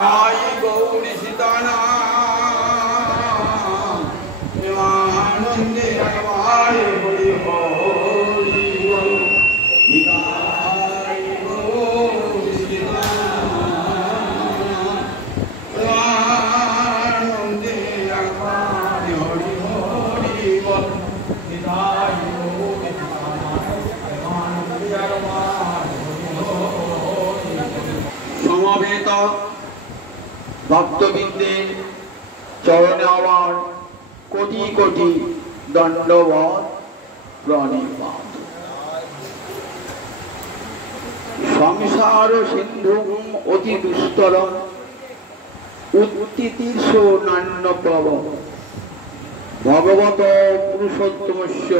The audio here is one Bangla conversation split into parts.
आई गौरी सीताना प्रेमानंदे हमारे बड़ी होली निकाय गौरी सीताना प्रेमानंदे हमारे हरि होली निकाय गौरी सीताना समवेत भक्तबिंदे चरणे आवार कोटि कोटि दंडवत प्रणिपात। संसार सिंधुम अति दुस्तरम उत्तितीर्षो नान्यप्लवम् भगवत पुरुषोत्तमस्य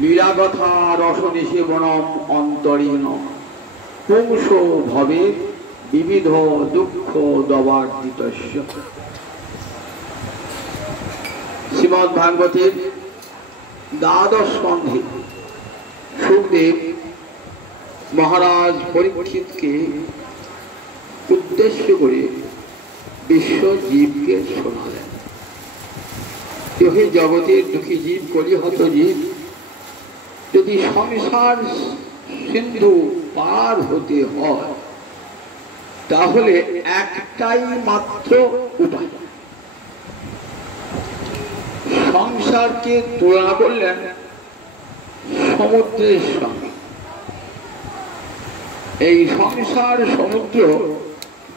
लीलाकथा रसनिसेवनम् अन्तरेण पुंसो भवेत् विविध दुख दवार्दितस्य। श्रीमद् भागवतेर द्वादश स्कंधे सुखदेव महाराज परीक्षित के उद्देश्य करे विश्व जीव के शोनालेन। हे जगतेर दुखी जीव कलिहत जीव यदि संसार सिंधु पार होते হয় তাহলে একটাই মাত্র উপায়। সংসারকে তুলনা করলেন সমুদ্রের সঙ্গে। এই সংসার সমুদ্র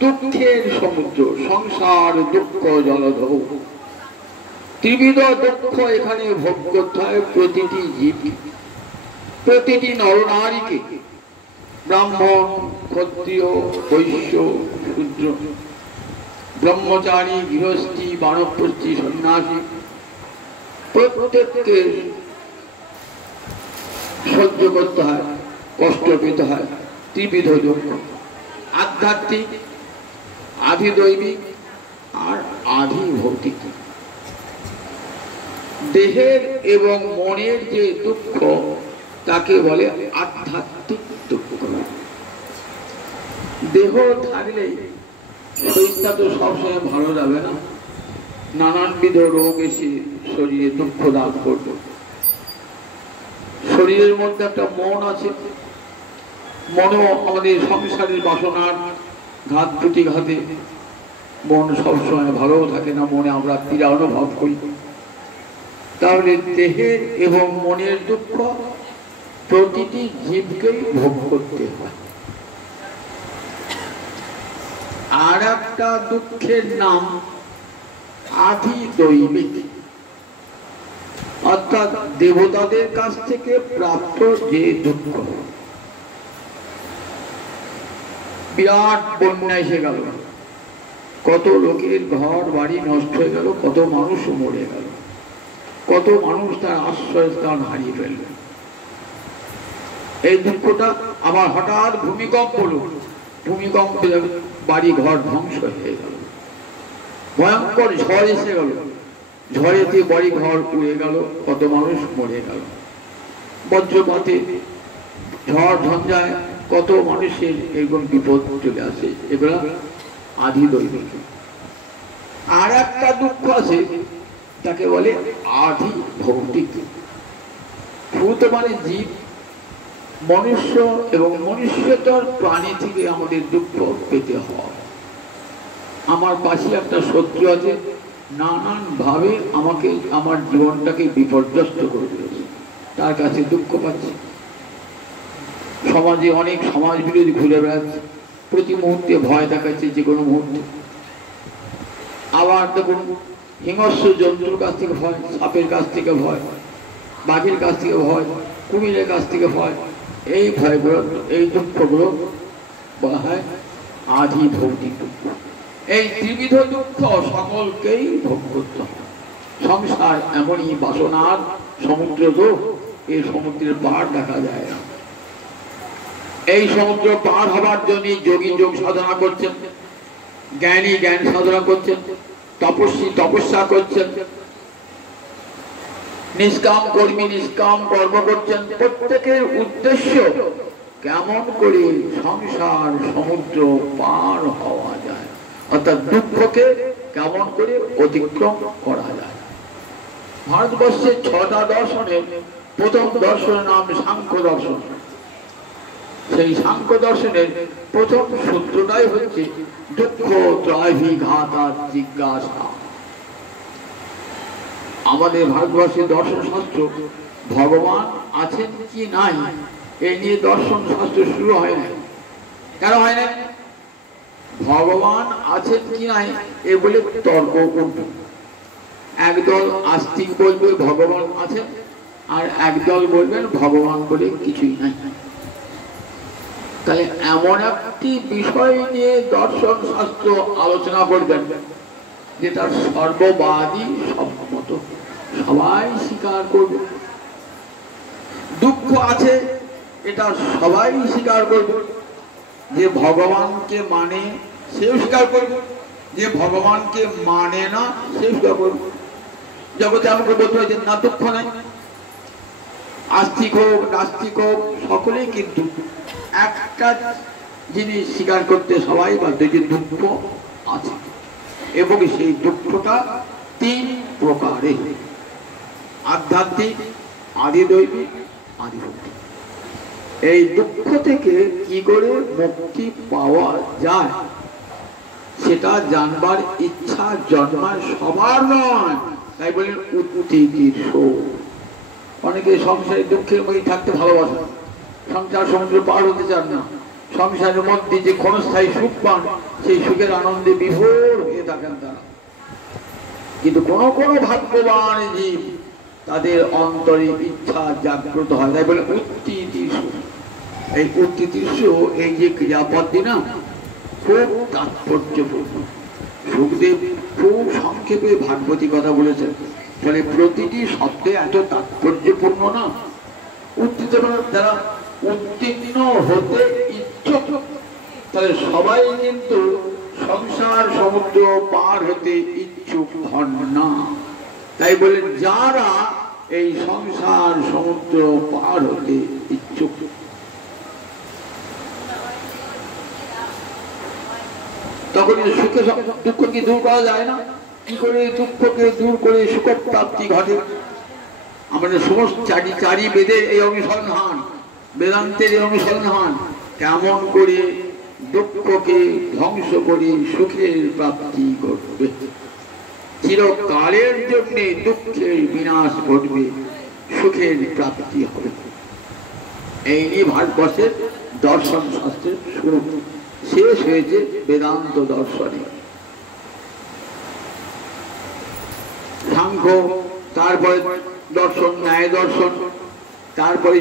দুঃখের সমুদ্র, সংসার দুঃখ জলধৌ। ত্রিবিধ দুঃখ এখানে ভোগ করতে হয় প্রতিটি জীব, প্রতিটি নরনারীকে। ब्राह्मण क्षत्रिय वैश्य शूद्र ब्रह्मचारी गृहस्थी वानप्रस्थी सन्यासी प्रत्येक के सह्य करते हैं, कष्ट पेते हैं त्रिविध दुख। आध्यात्मिक आधिदैविक और आधिभौतिक। देहेर एवं मनेर जे दुख ताके बोले आध्यात्मिक दुख। देह थाकले शरीरटा तो सब समय भालो जाबे ना, नानानविध रोग एसे शरीरे दुख दान करবে। शरीरेर मধ্যে একটা মন আছে, মনও আমাদের সংসারের বাসনার ঘাত প্রতিঘাতে মন সব সময় ভালো থাকে না, মনে আমরা পীড়া অনুভব করি। তাহলে দেহের এবং মনের দুঃখ প্রতিটি জীবকেই ভোগ করতে হয়। আর একটা দুঃখের নাম আধিদৈবিক, অর্থাৎ দেবতাদের কাছ থেকে প্রাপ্ত যে দুঃখ। বিরাট বন্যা এসে গেল, কত লোকের ঘর বাড়ি নষ্ট হয়ে গেল, কত মানুষ মরে গেল, কত মানুষ তার আশ্রয়স্থান হারিয়ে ফেলল। এই দুঃখটা আবার হঠাৎ ভূমিকম্প হলো, ভূমিকম্পে বাড়ি ঘর ধ্বংস হয়ে গেল। ভয়ঙ্কর ঝড় এসে গেল, ঝড়েতে বাড়ি ঘর উড়ে গেল, কত মানুষ মরে গেল। বজ্রপাতে ঝড় ঝঞ্ঝায় কত মানুষের এরকম বিপদ চলে আসে। এগুলা আধিদৈবিক। আর একটা দুঃখ আছে, তাকে বলে আধিভৌতিক। ভূত মানে জীব, মনুষ্য এবং মনুষ্যতর প্রাণী থেকে আমাদের দুঃখ পেতে হয়। আমার পাশে একটা শত্রু আছে, নানান ভাবে আমাকে আমার জীবনটাকে বিপর্যস্ত করে দিয়েছে, তার কাছে দুঃখ পাচ্ছি। সমাজে অনেক সমাজ বিরোধী ঘুরে বেড়াচ্ছে, প্রতি মুহূর্তে ভয় দেখাচ্ছে, যে কোনো মুহূর্তে। আবার দেখুন হিংস্র জন্তুর কাছ থেকে ভয়, সাপের কাছ থেকে ভয়, বাঘের কাছ থেকে ভয়, কুমিরের কাছ থেকে ভয়। এই ভয়গুলো, এই দুঃখগুলো বলা হয় আধিভৌতিক দুঃখ। এই ত্রিবিধ দুঃখ সকলকেই ভোগ করতে হয়। সংসার এমনই বাসনার সমুদ্র, তো এই সমুদ্রের পার দেখা যায় না। এই সমুদ্র পার হবার জন্য যোগী যোগ সাধনা করছেন, জ্ঞানী জ্ঞান সাধনা করছেন, তপস্বী তপস্যা করছেন, निष्काम कर्मी निष्काम कर्म करছেন প্রত্যেকের উদ্দেশ্য কেমন করে সংসার সমুদ্র পার হওয়া যায়। অর্থাৎ দুঃখকে কেমন করে অতিক্রম করা যায়। ভারতবর্ষের 6টা দর্শনের প্রথম দর্শনের নাম সাংখ্য দর্শন। সেই সাংখ্য দর্শনের প্রথম সূত্রটাই হচ্ছে দুঃখ ত্রয়ভিঘাতা জিজ্ঞাসা। আমাদের ভারতবর্ষের দর্শন শাস্ত্র ভগবান আছেন কি নাই এই নিয়ে দর্শন শাস্ত্র শুরু হয় না। কেন হয় না? ভগবান আছেন কি নাই এ বলে তর্ক উঠবে। একদল আস্তিক বলবে ভগবান আছেন, আর একদল বলবেন ভগবান বলে কিছুই নাই। তাহলে এমন একটি বিষয় নিয়ে দর্শন শাস্ত্র আলোচনা করবেন যেটা সর্ববাদী সম্মত, সবাই স্বীকার করবে। দুঃখ আছে এটা সবাই স্বীকার করবে। যে ভগবানকে মানে সেও স্বীকার করবে, যে ভগবানকে মানে না সেও স্বীকার করবে। জগতে আমাকে বলতে হয় যে না দুঃখ নাই। আস্তিক হোক নাস্তিক হোক সকলেই কিন্তু একটা জিনিস স্বীকার করতে সবাই বাধ্য যে দুঃখ আছে, এবং সেই দুঃখটা 3 প্রকারের: আধ্যাত্মিক, আদিদৈবিক, আদিভৌতিক। এই দুঃখ থেকে কি করে মুক্তি পাওয়া যায় সেটা জানবার ইচ্ছা জন্মায় সবার নয়। তাই বলেন উত্তেজিত। অনেকে সংসারের দুঃখের মধ্যে থাকতে ভালোবাসে, সংসার সমুদ্র পার হতে চান না। সংসারের মধ্যে যে ক্ষণস্থায়ী সুখ পান সেই সুখের আনন্দে বিভোর হয়ে থাকেন তারা। কিন্তু কোনো কোনো ভাগ্যবান জীব তাদের অন্তরে ইচ্ছা জাগ্রত হয়, তাই বলে উত্তেজিত। এই উত্তেজিত এই যে ক্রিয়াপদটি না খুব তাৎপর্যপূর্ণ। সুখদেব খুব সংক্ষেপে ভাগবতী কথা বলেছেন, ফলে প্রতিটি শব্দে এত তাৎপর্যপূর্ণ না। উত্তেজনা যারা উত্তীর্ণ হতে ইচ্ছুক তাহলে সবাই কিন্তু সংসার সমুদ্র পার হতে ইচ্ছুক হন না। তাই বলে যারা এই সংসার সমুদ্র পার হতে ইচ্ছুক, তখন সুখে দুঃখ কি দূর করা যায় না? কি করে দুঃখকে দূর করে সুখ প্রাপ্তি ঘটে? আমাদের সমস্ত চারি বেদের এই অনুসন্ধান, বেদান্তের এই অনুসন্ধান কেমন করে দুঃখকে ধ্বংস করে সুখের প্রাপ্তি ঘটবে। চিরকালের জন্য দুঃখের বিনাশ ঘটবে, সুখের প্রাপ্তি হবে। এই নিয়ে ভারতবর্ষের দর্শন শাস্ত্রের শুরু শেষ হয়েছে বেদান্ত দর্শনে। সাংখ্য, তারপরে দর্শন ন্যায় দর্শন, তারপরে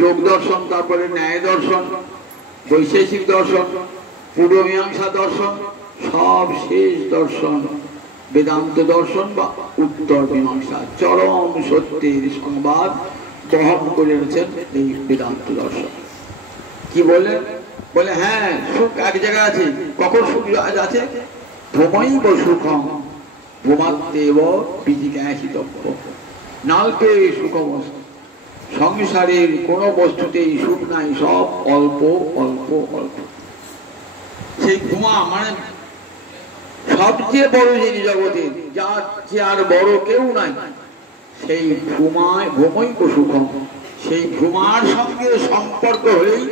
যোগ দর্শন, তারপরে ন্যায় দর্শন, বৈশেষিক দর্শন, পূর্বমীমাংসা দর্শন, সব শেষ দর্শন বেদান্ত দর্শন বা উত্তর মীমাংসা। চরম সত্যের সংবাদ বহন করে এনেছেন এই বেদান্ত দর্শন। কি বললেন? বলে হ্যাঁ সুখ এক জায়গায় আছে। কখন সুখ আছে? ভ্রমৈব সুখম ভ্রমাত্মেব বিজিজ্ঞাসিতব্য নাল্পে সুখমস্তি। সংসারের কোন বস্তুতেই সুখ নাই, সব অল্প অল্প অল্প। সেই ভ্রমা মানে সবচেয়ে বড় জিনিস জগতের, যার চেয়ে আর বড় কেউ নাই, সেই ভ্রমৈব সুখম। সেই ভ্রমার সঙ্গে সম্পর্ক হলেই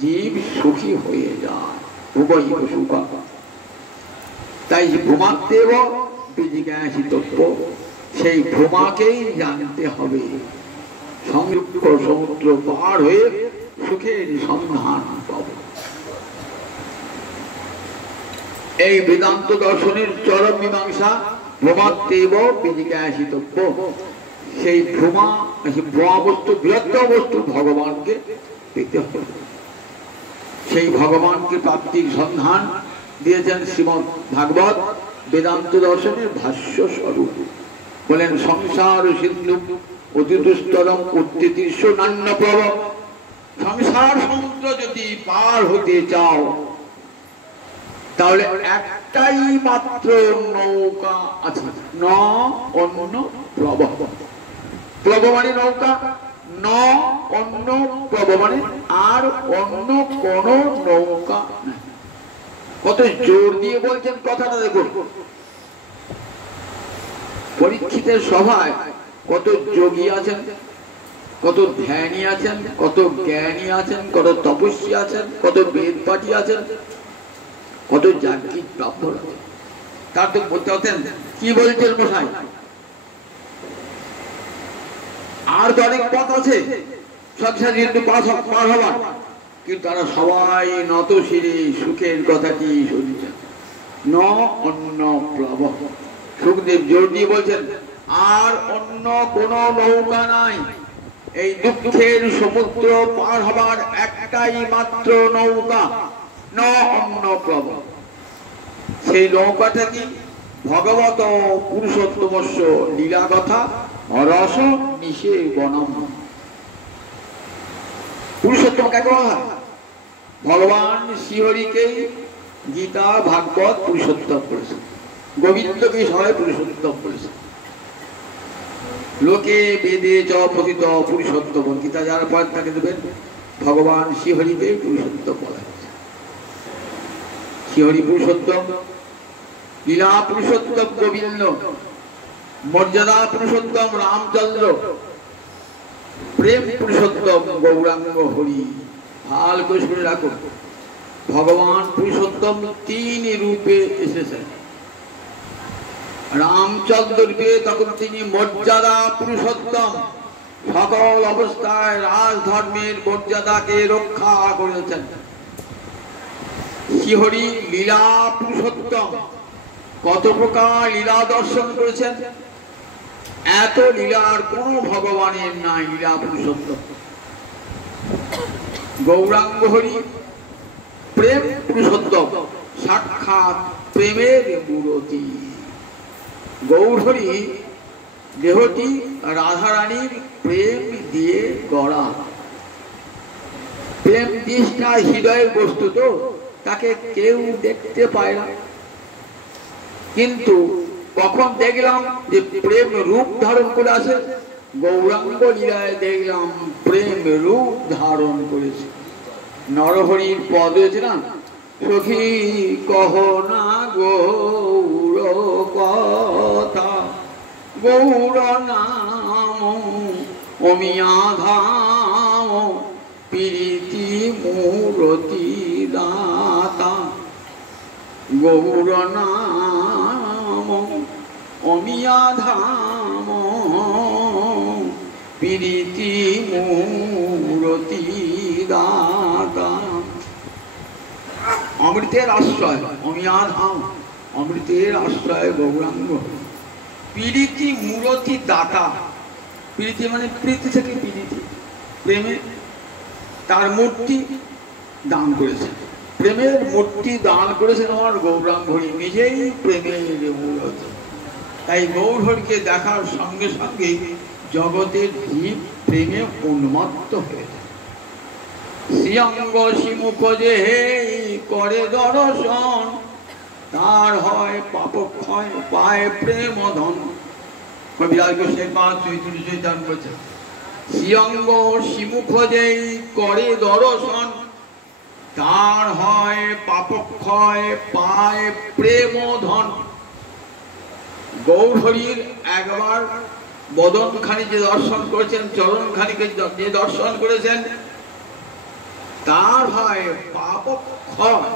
জীব সুখী হয়ে যায়। ভ্রমৈব সুখম। তাই ভ্রমাত্মেব বিজিজ্ঞাসিতব্য, সেই ভ্রমাকেই জানতে হবে। সংযুক্ত সমুদ্র পার হয়ে সুখের সন্ধান পাব। এই বেদান্ত দর্শনের চরম মীমাংসা ভ্রমাত্মেব বিজিজ্ঞাসিতব্য। সেই ভ্রমা বস্তু, বৃহত্তম বস্তু ভগবানকে পেতে হবে। সেই ভগবানকে প্রাপ্তির সন্ধান দিয়েছেন শ্রীমদ্ ভাগবত বেদান্ত দর্শনের ভাষ্য স্বরূপ। বলেন সংসার সিন্ধু অতিদুস্তরম উত্তেতিষ্য নান্য প্রভব। সংসার সমুদ্র যদি পার হতে চাও তাহলে একটাই মাত্র নৌকা আছে, ন অন্য প্রভব। প্রভব মানে নৌকা, ন অন্য প্রভব মানে আর অন্য কোন নৌকা নাই। কত জোর দিয়ে বলছেন কথাটা দেখুন। পরীক্ষিতের সভায় কত যোগী আছেন, কত ধ্যানী আছেন, কত জ্ঞানী আছেন, কত তপস্বী আছেন, কত বেদ পাঠী আছেন, কত যাজ্ঞিক ব্রাহ্মণ আছেন। তার তো বলতে হতেন কি বলছেন মশাই, আর তো অনেক পথ আছে সংসারে কিন্তু পার হবার, কিন্তু তারা সবাই নত শিরে সুখের কথাটি শুনছেন। ন অন্য প্লব। সুখদেব জোর দিয়ে বলছেন আর অন্য কোন নৌকা নাই, এই দুঃখের সমুদ্র পার হবার একটাই মাত্র নৌকা, ন অন্য প্লব। সেই নৌকাটা কি? ভগবত পুরুষোত্তমস্য লীলা কথা রস নিষে বনম। পুরুষোত্তম কাকে বলা হয়? ভগবান শ্রীহরিকে গীতা ভাগবত পুরুষোত্তম করেছেন, গোবিন্দকে সবাই পুরুষোত্তম করেছেন। লোকে বেদে চ পতিত পুরুষোত্তম, গীতা যারা পড়েন তাকে দেবেন ভগবান শ্রীহরিকে পুরুষোত্তম বলা হয়েছে। শ্রীহরি পুরুষোত্তম, লীলা পুরুষোত্তম গোবিন্দ, মর্যাদা পুরুষোত্তম রামচন্দ্র, প্রেম পুরুষোত্তম গৌরাঙ্গ হরি। ভালো করে শুনে রাখুন, ভগবান পুরুষোত্তম তিন রূপে এসেছেন। রামচন্দ্র রূপে তখন তিনি মর্যাদা পুরুষোত্তম, সকল অবস্থায় রাজধর্মের মর্যাদাকে রক্ষা করেছেন। শ্রীহরি লীলা পুরুষোত্তম, কত প্রকার লীলা দর্শন করেছেন, এত লীলার কোন ভগবানের নাই, লীলা পুরুষোত্তম। গৌরাঙ্গ হরি প্রেম পুরুষোত্তম, সাক্ষাৎ প্রেমের মূরতি। গৌর হরি দেহটি রাধারানীর প্রেম দিয়ে গড়া, প্রেম তৃষ্ণা হৃদয়ের বস্তু, তো তাকে কেউ দেখতে পায় না, কিন্তু কখন দেখলাম যে প্রেম রূপ ধারণ করে আসে, গৌরাঙ্গ লীলায় দেখলাম প্রেম রূপ ধারণ করেছে। নরহরির পদ হয়েছে না, সখী কহ না গৌর কথা, গৌর নাম অমিয়া ধাম, প্রীতি মূরতি দাতা। গৌর নাম অমিয়া ধাম, প্রীতি মূরতি দাতা। অমৃতের আশ্রয় অমিয়া ধাম, অমৃতের আশ্রয় গৌরাঙ্গ। প্রীতি মূরতি দাতা, প্রীতি মানে প্রীতি থেকে প্রীতি, প্রেমে তার মূর্তি দান করেছেন, প্রেমের মূর্তি দান করেছেন আমার গৌরাঙ্গ হরি, নিজেই প্রেমের মূরতি। তাই গৌর হরিকে দেখার সঙ্গে সঙ্গে জগতের জীব প্রেমে উন্মত্ত হয়ে যায়। শ্রীঅঙ্গ শ্রীমুখ যে করে দর্শন, তার হয় পাপক্ষয় পায় প্রেম ধন। শ্রীঅঙ্গ শ্রীমুখ যে করে দর্শন, তার হয় পাপক্ষয় পায় প্রেম ধন। গৌর হরির একবার বদন খানি যে দর্শন করেছেন, চরণ খানিকে যে দর্শন করেছেন, তার হয় পাপক্ষয়।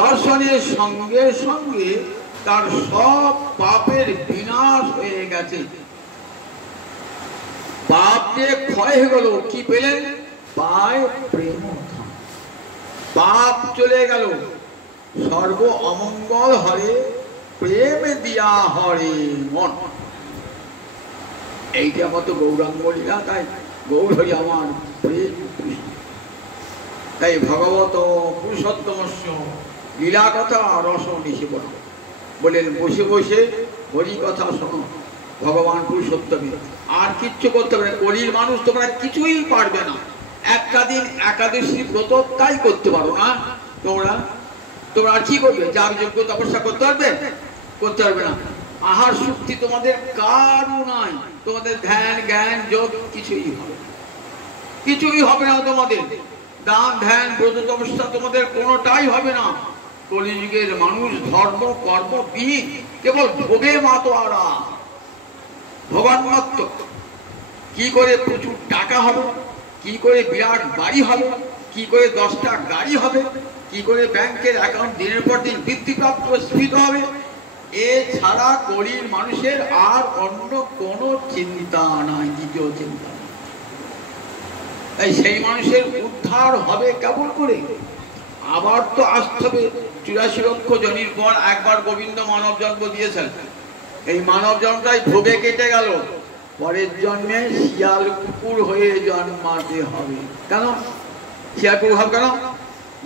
দর্শনের সঙ্গে সঙ্গে তার সব পাপের বিনাশ হয়ে গেছে। পাপ যে ক্ষয় হয়ে গেল, কি পেলেন? পায় প্রেম। পাপ চলে গেল, সর্ব অমঙ্গল হরে প্রেম দিয়া হরে মন। এইটা মতো গৌরাঙ্গ লীলা। তাই গৌর হরি আমার প্রেম। তাই ভগবত পুরুষোত্তমস্য লীলা কথা রস নিষে বলেন, বসে বসে হরি কথা শোনো, ভগবান পুরুষোত্তমের। আর কিচ্ছু করতে পারে, কলির মানুষ তোমরা কিছুই পারবে না। একটা দিন একাদশী ব্রত তাই করতে পারো না, তোমরা কি করবে? যাগযজ্ঞ তপস্যা করতে পারবে? করতে পারবে না। আহার শক্তি তোমাদের কারও নাই, তোমাদের ধ্যান জ্ঞান যোগ কিছুই হবে, কিছুই হবে না তোমাদের। দান ধ্যান ব্রত তপস্যা তোমাদের কোনোটাই হবে না। কলিযুগের মানুষ ধর্ম কর্মবিহীন, কেবল ভোগে মাতোয়ারা, ভোগান্মত্ত। কি করে প্রচুর টাকা হবে, কি করে বিরাট বাড়ি হবে, কি করে 10টা গাড়ি হবে, কি করে ব্যাংকের অ্যাকাউন্ট দিনের পর দিন বৃদ্ধিপ্রাপ্ত স্ফীত হবে, এছাড়া কলির মানুষের আর অন্য কোনো চিন্তা নাই, দ্বিতীয় চিন্তা নাই। তাই সেই মানুষের উদ্ধার হবে কেমন করে? আবার তো আসতে হবে 84 লক্ষ জনির পর একবার গোবিন্দ মানব জন্ম দিয়েছেন। এই মানব জন্মটাই ভোগে কেটে গেল, পরের জন্মে শিয়াল কুকুর হয়ে জন্মাতে হবে। কেন শিয়াল কুকুর হবে কেন?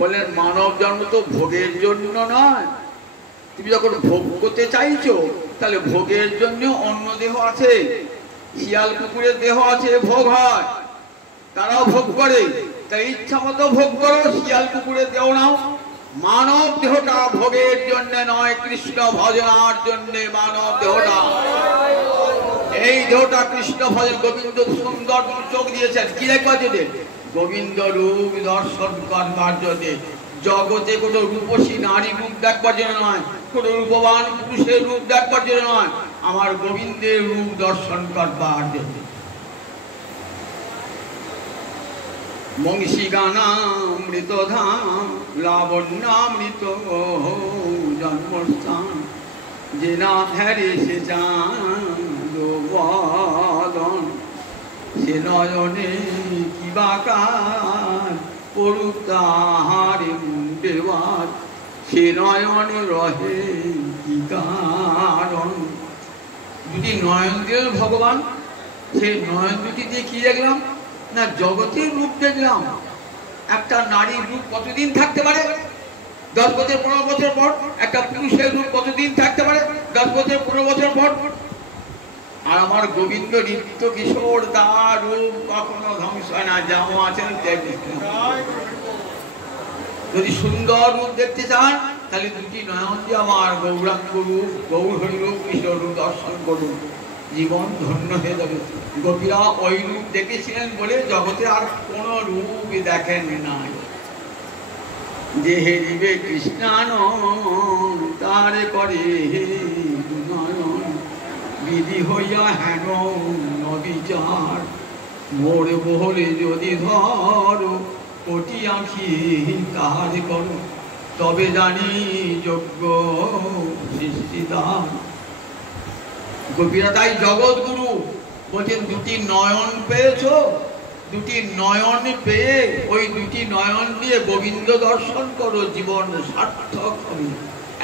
বললেন মানব জন্ম তো ভোগের জন্য নয়। তুমি যখন ভোগ করতে চাইছো, তাহলে ভোগের জন্য অন্য দেহ আছে, শিয়াল কুকুরের দেহ আছে, ভোগ হয়, তারাও ভোগ করে। তাই ইচ্ছা মতো ভোগ করো, শিয়াল কুকুরের দেহ নাও। মানব দেহটা ভোগের জন্য নয়, কৃষ্ণ ভজনার জন্য মানব দেহটা। এই দেহটা কৃষ্ণ ভজন। গোবিন্দ সুন্দর চোখ দিয়েছেন, কি দেখবার জন্য? গোবিন্দ রূপ দর্শন করবার জন্য। জগতে কোনো রূপসী নারী রূপ দেখবার জন্য নয়, কোনো রূপবান পুরুষের রূপ দেখবার জন্য নয়, আমার গোবিন্দের রূপ দর্শন করবার জন্য। মংসিগানামৃত ধাম লাবণ্যামৃত জন্মস্থান, যে না ফেরে সে চাঁদন, সে নয়নে কিবা কার পড়ুক তাহারে মুন্ডেবার, সে নয়নে রহে কি কারণ। দুটি নয়ন দিলেন ভগবান, সেই নয়ন দুটি দিয়ে কি দেখলাম না? জগতের রূপ দেখলাম। একটা নারীর রূপ কতদিন থাকতে পারে? 10 বছর 15 বছর পর। একটা পুরুষের রূপ কতদিন থাকতে পারে? 10 বছর 15 বছর পর। আর আমার গোবিন্দ নিত্য কিশোর তার রূপ কখনো ধ্বংস হয় না, যেমন আছেন তেমনি। যদি সুন্দর রূপ দেখতে চান, তাহলে দুটি নয়ন দিয়ে আমার গৌরাঙ্গ রূপ, গৌর হরি রূপ, কিশোর রূপ দর্শন করুন, জীবন ধন্য হয়ে যাবে। গোপীরা ওই রূপ দেখেছিলেন বলে জগতে আর কোন রূপ দেখেন নাই। যে হেরিবে কৃষ্ণানন তারে করে নয়ন, বিধি হইয়া হেন নবিচার, মোর বহলে যদি ধর কোটি আঁখি তাহার করো, তবে জানি যোগ্য সৃষ্টিদান। গোপীরা তাই জগৎ গুরু বলছেন, দুটি নয়ন পেয়েছো, দুটি নয়ন পেয়ে ওই দুটি নয়ন দিয়ে গোবিন্দ দর্শন করো, জীবন সার্থক হবে।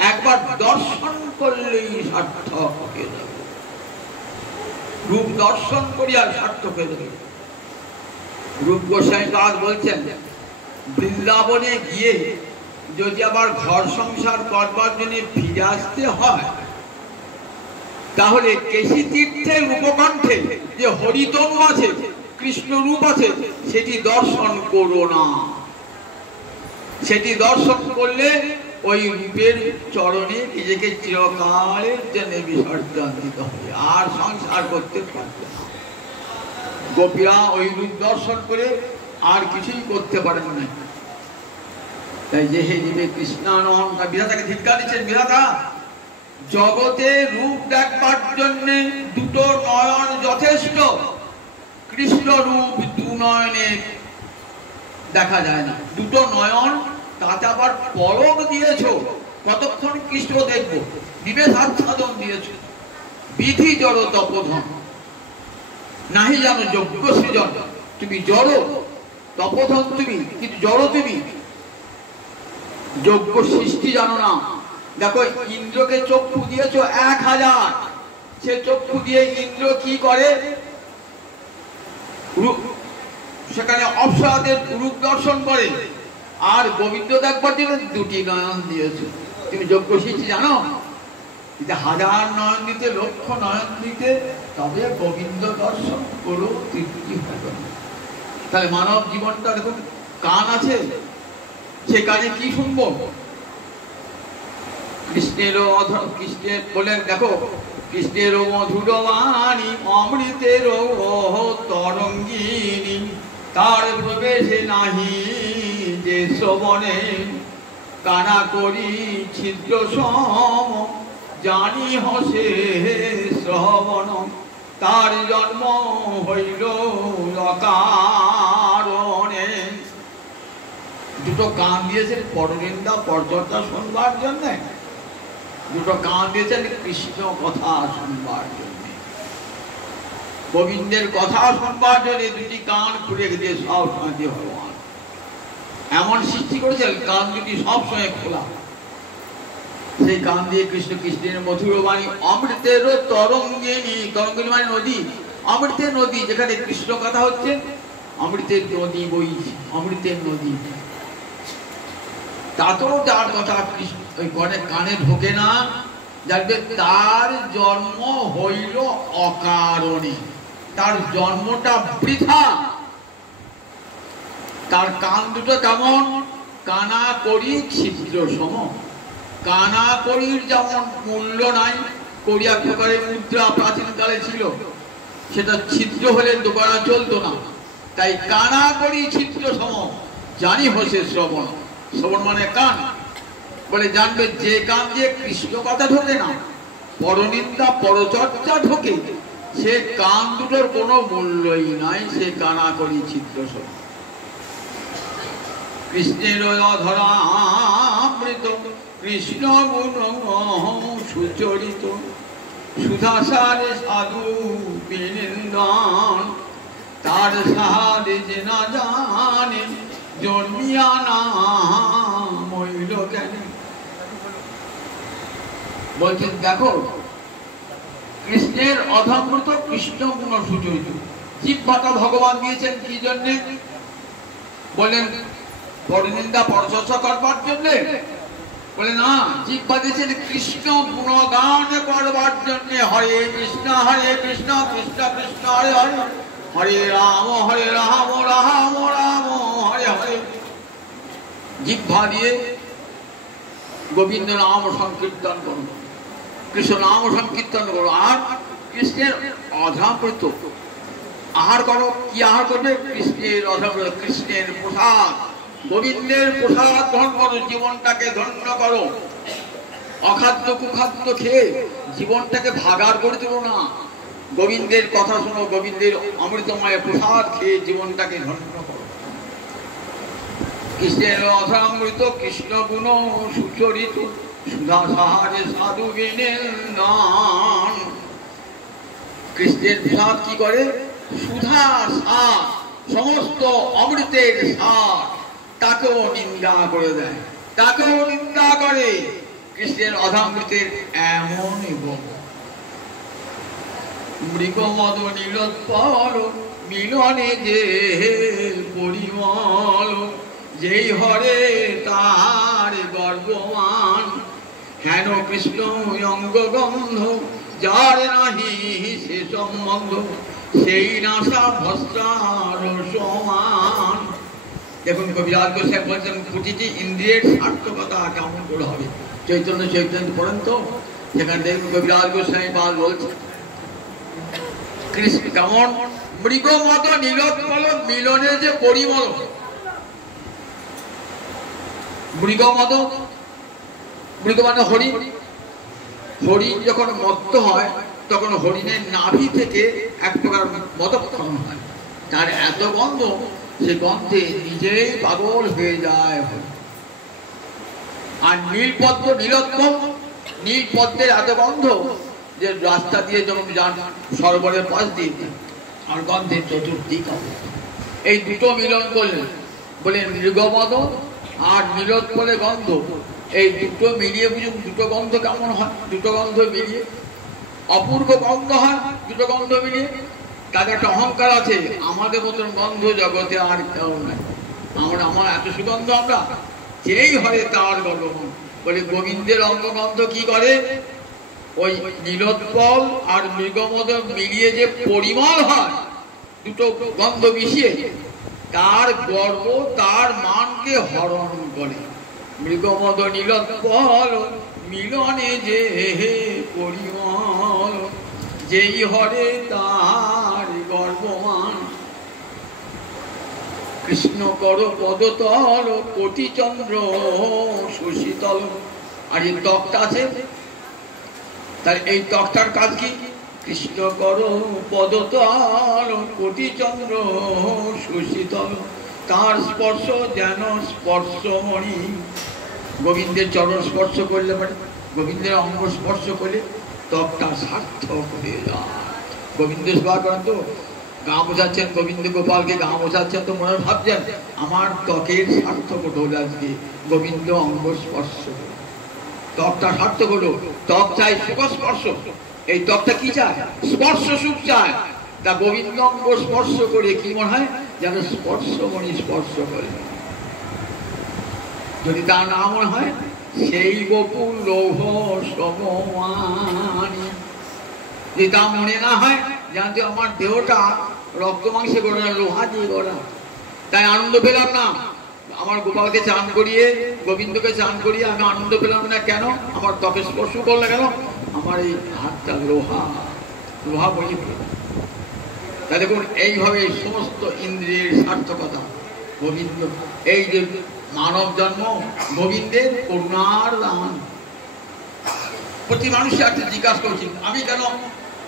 একবার দর্শন করলেই সার্থক হয়ে যাবে। রূপ দর্শন করি আর সার্থক হয়ে যাবে। রূপ গোস্বামী পাদ বলছেন, বৃন্দাবনে গিয়ে যদি আবার ঘর সংসার করবার জন্য ফিরে আসতে হয়, তাহলে কেশী তীর্থের উপকণ্ঠে যে হরিতনু আছে, কৃষ্ণ রূপ আছে, সেটি দর্শন করো না। সেটি দর্শন করলে ওই রূপের চরণে নিজেকে চিরকালের জন্য বিসর্জন দিতে হবে, আর সংসার করতে পারবে না। গোপীরা ওই রূপ দর্শন করে আর কিছুই করতে পারেন না। তাই যে হে জীবে কৃষ্ণানন, বিধাতাকে ধিক্কার দিচ্ছেন। বিধাতা, জগতে রূপ দেখবার জন্য দুটো নয়ন যথেষ্ট। কৃষ্ণ রূপ দু নয়নে দেখা যায় না। দুটো নয়ন, তাতে আবার পলক দিয়েছ, কতক্ষণ কৃষ্ণ দেখবো? বিবেক আচ্ছাদন দিয়েছ, বিধি জড় তপোধন, নাহি জানো যজ্ঞ সৃজন। তুমি জড়, তপোধন তুমি, কিন্তু জড় তুমি, যজ্ঞ সৃষ্টি জানো না। দেখো, ইন্দ্রকে চক্ষু দিয়েছ 1000, সে চক্ষু দিয়ে ইন্দ্র কি করে? সেখানে অপ্সরাদের রূপ দর্শন করে। আর গোবিন্দ দেখবার জন্য দুটি নয়ন দিয়েছ। তুমি যজ্ঞ সৃষ্টি জানো? 1000 নয়ন দিতে, লক্ষ নয়ন দিতে, তবে গোবিন্দ দর্শন করো, তৃপ্তি হবে। তাহলে মানব জীবনটা দেখুন, কান আছে, সে কানে কি শুনবো? কৃষ্ণের বলেন, দেখো, কৃষ্ণের মধুর বাণী, অমৃতের তরঙ্গিনী, তার প্রবেশে নাহি যে শ্রবণে, কানা করি ছিদ্র সম জানি হসে শ্রবণ তার জন্ম হইল অকারণে। দুটো কান দিয়েছেন পরনিন্দা পরচর্চা শুনবার জন্য, দুটো কান দিয়েছেন কৃষ্ণ কথা শুনবার জন্য, গোবিন্দের কথা শুনবার জন্য দুটি কান খুলে দিয়ে সব শান্তি ভগবান এমন সৃষ্টি করেছেন কান দুটি সবসময় খোলা। সেই কান দিয়ে কৃষ্ণ কৃষ্ণের মধুর বাণী অমৃতের তরঙ্গিনী, তরঙ্গিনী মানে নদী, অমৃতের নদী, যেখানে কৃষ্ণ কথা হচ্ছে অমৃতের নদী বইছে, অমৃতের নদী। তাতেও তার কথা ওই কানে ঢোকে না, জানবে তার জন্ম হইল অকারণে, তার জন্মটা বৃথা। তার কান দুটো কেমন? কানা করি ছিদ্র সম। কানা করির যেমন মূল্য নাই, করিয়া প্রকারের মুদ্রা প্রাচীনকালে ছিল, সেটা ছিদ্র হলে দোকানা চলতো না, তাই কানা করি ছিদ্র সম জানি হসে শ্রবণ। শ্রবণ মানে কান, বলে জানবে যে কান দিয়ে কৃষ্ণ কথা ঢোকে না, পরনিন্দা পরচর্চা ঢোকে, সে কান দুটোর কোনো মূল্যই নাই, সে কানা করি ছিদ্র সম। কৃষ্ণের অধরামৃত কৃষ্ণ গুণ সুচরিত সুধাসারে সাধু বিনিন্দন তার সাহারে যে না জানে জন্মিয়া না মইল কেন। বলছেন দেখো কৃষ্ণের অধমৃত কৃষ্ণ গুণ সুচরিত। জিহ্বাটা ভগবান দিয়েছেন কি জন্যে? বলেন পরনিন্দা পরচর্চা করবার জন্যে? বলে না, জিহ্বা দিয়েছেন কৃষ্ণ গুণগান করবার জন্যে। হরে কৃষ্ণ কৃষ্ণ কৃষ্ণ হরে হরে, হরে রাম রাম রাম হরে হরে। জিহ্বা দিয়ে গোবিন্দ নাম সংকীর্তন করো, কৃষ্ণ নাম সংকীর্তন করো, আর কৃষ্ণের অধরামৃত আহার করো। কি আহার করবে? কৃষ্ণের অধরামৃত, কৃষ্ণের প্রসাদ, গোবিন্দের প্রসাদ গ্রহণ করো, জীবনটাকে ধন্য করো। অখাদ্য কুখাদ্য খেয়ে জীবনটাকে ভাগার করে দেবো না, গোবিন্দের কথা শোনো, গোবিন্দের অমৃতময় প্রসাদ খেয়ে জীবনটাকে ধন্য করো। কৃষ্ণের অধরামৃত কৃষ্ণ গুণ সুচরিত সুধা সাহারে সাধু বিনিন্দন। কৃষ্ণের প্রসাদ কি করে? সুধা সার, সমস্ত অমৃতের সার, তাকেও নিন্দা করে দেয়, তাকেও নিন্দা করে। কৃষ্ণের অধরামৃতের এমন মৃগমদ নীলোৎপল মিলনে যে পরিমল, যেই হরে তার গর্বমান, হেন কৃষ্ণ অঙ্গগন্ধ যার নাহি সে সম্বন্ধ, সেই নাসা ভস্তার সমান। দেখুন কবিরাজ গোসাই বলছেন প্রতিটি ইন্দ্রিয়ের সার্থকতা কেমন করে হবে। চৈতন্য চৈতন্য পড়েন তো, সেখানে দেখুন কবিরাজ গোসাই পাল বলছে কৃষ্ণ কেমন? মৃগমত নীলোৎপল মিলনে যে পরিমল। মৃগমত, মৃগ মানে হরিণ, হরিণ যখন মত্ত হয় তখন হরিণের নাভি থেকে এক প্রকার মদক্ষরণ হয়, তার এত গন্ধ, সে গন্ধে নিজেই পাগল হয়ে যায়। আর নীলপদ্ম নীলোৎপল, নীলপদ্মের এত গন্ধ যে রাস্তা দিয়ে যখন যান সরোবরের পাশ দিয়ে, আর গন্ধের চতুর্দিক। এই দুটো মিলন করলেন, বলে মৃগমদ আর নীলোৎপলের গন্ধ, এই দুটো মিলিয়ে বুঝুন দুটো গন্ধ কেমন হয়। দুটো গন্ধ মিলিয়ে অপূর্ব গন্ধ হয়, দুটো গন্ধ মিলিয়ে। তাদের একটা অহংকার আছে, আমাদের মতন গন্ধ জগতে আর কেউ নাই, আমার এত সুগন্ধ, আমরা যেই হয় তার গন্ধ। বলে গোবিন্দের অঙ্গগন্ধ কি করে? ওই নীলোৎপল আর মৃগমদ মিলিয়ে যে পরিমল হয়, দুটো গন্ধ মিশিয়ে তার গর্ব, তার মানকে হরণ করে। মৃগমদ নীলোৎপল মিলনে যে পরিমল, যেই হরে তার গর্বমান। কৃষ্ণ কর পদতল কোটি চন্দ্র সুশীতল। আর এই ত্বকটা আছে, তার এই ত্বকটার কাজ কি? কৃষ্ণ কর পদতল কোটি চন্দ্র সুশীতল। তার স্পর্শ যেন স্পর্শমণি। গোবিন্দের চরণ স্পর্শ করলে পারে, গোবিন্দের অঙ্গ স্পর্শ করলে ত্বকটা সার্থক হয়ে যায়। গোবিন্দ সেবা করেন তো, গা মোছাচ্ছেন, গোবিন্দ গোপালকে গা মোছাচ্ছেন, তো মনে ভাবছেন আমার ত্বকের সার্থক হলো আজকে গোবিন্দ অঙ্গ স্পর্শ, ত্বকটা সার্থক হলো। ত্বক চাই সুখ স্পর্শ, এই ত্বকটা কি চায়? স্পর্শ সুখ চায়। তা গোবিন্দ অঙ্গ স্পর্শ করে কি মনে হয়? যেন স্পর্শমণি স্পর্শ করে। যদি তা না মনে হয়, সেই বকুল লৌহ সমমানি। যদি তা মনে না হয়, জানতে আমার দেহটা রক্ত মাংসে গড়া, লোহা দিয়ে গড়া, তাই আনন্দ পেলাম না। আমার গোপালকে চান করিয়ে, গোবিন্দকে চান করিয়ে আমি আনন্দ পেলাম না। কেন? আমার ত্বকে স্পর্শ করলে কেন? আমার এই হাতটা লোহা, লোহা বলি। তাই দেখুন, এইভাবে সমস্ত ইন্দ্রিয়ের সার্থকতা গোবিন্দ। এই যে মানব জন্ম গোবিন্দের করুণার দান। প্রতি মানুষের একটা জিজ্ঞাসা করছি, আমি কেন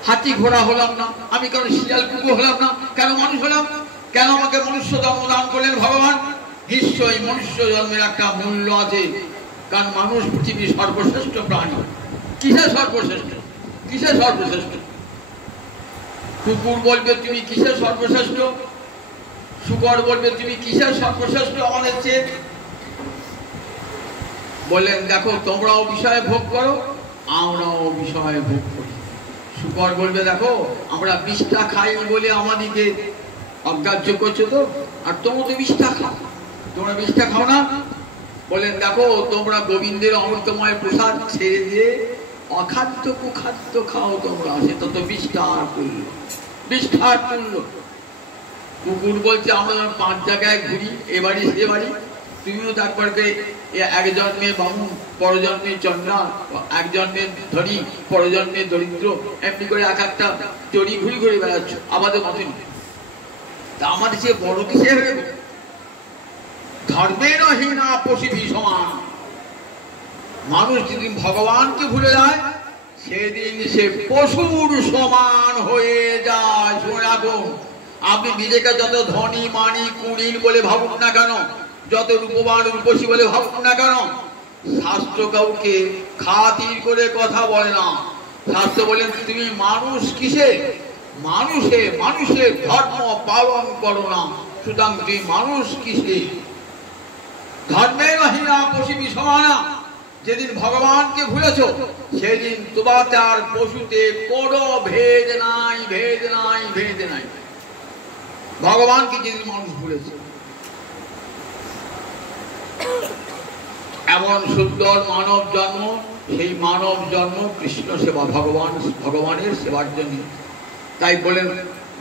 হাতি ঘোড়া হলাম না? আমি কেন শিয়াল কুকুর হলাম না? কেন মানুষ হলাম? কেন আমাকে মনুষ্য জন্ম দান করলেন ভগবান? নিশ্চয়ই মনুষ্য জন্মের একটা মূল্য আছে, কারণ মানুষ পৃথিবীর সর্বশ্রেষ্ঠ প্রাণী। কিসে সর্বশ্রেষ্ঠ? কিসে সর্বশ্রেষ্ঠ? কুকুর বলবে তুমি কিসের সর্বশ্রেষ্ঠ? শুকর বলবে তুমি কিসের সর্বশ্রেষ্ঠ আমাদের চেয়ে? বললেন দেখো, তোমরাও বিষয়ে ভোগ করো, আমরাও বিষয়ে ভোগ করি। শুকর বলবে দেখো, আমরা বিষটা খাই বলে আমাদেরকে অগ্রাহ্য করছো তো, আর তোমরা তো বিষটা খাও, তোমরা বিষটা খাও না। বললেন দেখো, তোমরা গোবিন্দের অমৃতময় প্রসাদ ছেড়ে দিয়ে অখাদ্য কুখাদ্য খাও তোমরা, সেটা তো বিষ্ঠার তুল্য, বিষ্ঠার তুল্য। কুকুর বলছে আমরা 5 জায়গায় ঘুরি, এ বাড়ি সে বাড়ি, তুমিও তারপরে এক জন্মে বামুন, পরজন্মে চন্দ্রা, এক জন্মে ধনী, পরজন্মে দরিদ্র, এমনি করে এক একটা চড়ি ঘুরি ঘুরে বেড়াচ্ছ আমাদের মতন। তা আমাদের সে বড় কিসে হয়ে গেল? ধর্মের হীনা পশিবি সমান। মানুষ যেদিন ভগবানকে ভুলে যায়, সেদিন সে পশুর সমান হয়ে যায়। শুনে রাখুন, আপনি নিজেকে যত ধনী মানি কুড়িল বলে ভাবুন না কেন, যত রূপবান রূপসী বলে ভাবুন না কেন, শাস্ত্র কাউকে খাতির করে কথা বলে না। শাস্ত্র বলেন তুমি মানুষ কিসে? মানুষে, মানুষের ধর্ম পালন করো না, সুতরাং তুমি মানুষ কিসে? ধর্মের হীনা পশিবি সমানা। যেদিন ভগবানকে ভুলেছ, সেদিন তোমাতে আর পশুতে কোনো ভেদ নাই, ভেদ নাই, ভেদ নাই। ভগবানকে যেদিন মানুষ ভুলেছে, এমন সুন্দর মানব জন্ম, সেই মানব জন্ম কৃষ্ণ সেবা, ভগবানের সেবার জন্য। তাই বলেন,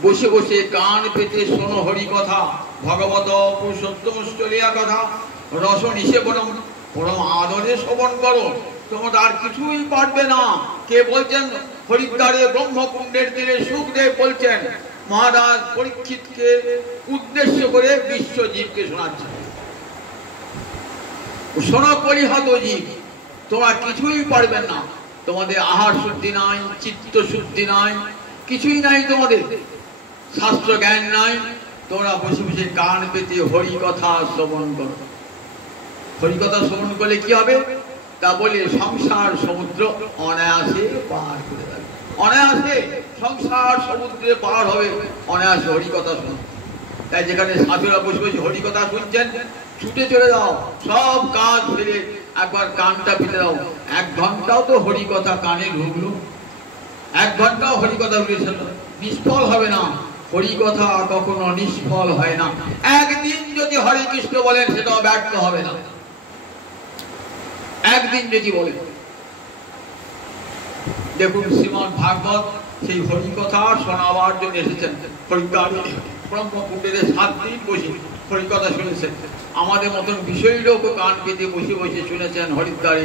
বসে বসে কান পেতে শোনো হরি কথা, ভগবত পুরুষোত্তম চলিয়া কথা, রস নিশে বরং পরম আদরে শ্রবণ করো, তোমরা আর কিছুই পারবে না। কে বলছেন? হরিদ্বারে ব্রহ্মকুণ্ডের তীরে সুখদেব বলছেন, মহারাজ পরীক্ষিতকে উদ্দেশ্য করে বিশ্বজীবকে শোনাচ্ছেন, শোনো পরিহত জীব, তোমরা কিছুই পারবেন না। তোমাদের আহার শুদ্ধি নাই, চিত্ত শুদ্ধি নাই, কিছুই নাই তোমাদের, শাস্ত্র জ্ঞান নাই। তোমরা বসে বসে কান পেতে হরি কথা শ্রবণ করো। হরি কথা শ্রবণ করলে কি হবে? তা বলে সংসার সমুদ্র অনায়াসে পার করে যাবে। অনায়াসে সংসার সমুদ্রে পার হবে, অনায়াসে হরি কথা শুন। তাই যেখানে সাধুরা বসে বসে হরি কথা শুনছেন, ছুটে চলে যাও, সব কাজ ফেলে একবার কানটা পেতে দাও। 1 ঘন্টাও তো হরি কথা কানে ঢুকলো, 1 ঘন্টাও হরি কথা নিষ্ফল হবে না। হরি কথা কখনো নিষ্ফল হয় না। একদিন যদি হরে কৃষ্ণ বলেন, সেটাও ব্যর্থ হবে না। একদিন যদি বলেন, দেখুন শ্রীমদ ভাগবত সেই হরি কথা শোনাবার জন্য এসেছেন হরিদ্বারে ব্রহ্মকুণ্ডে 7 দিন বসে হরি কথা শুনেছেন। আমাদের মতন বিষয় লোক কান পেতে বসে বসে শুনেছেন হরিদ্বারে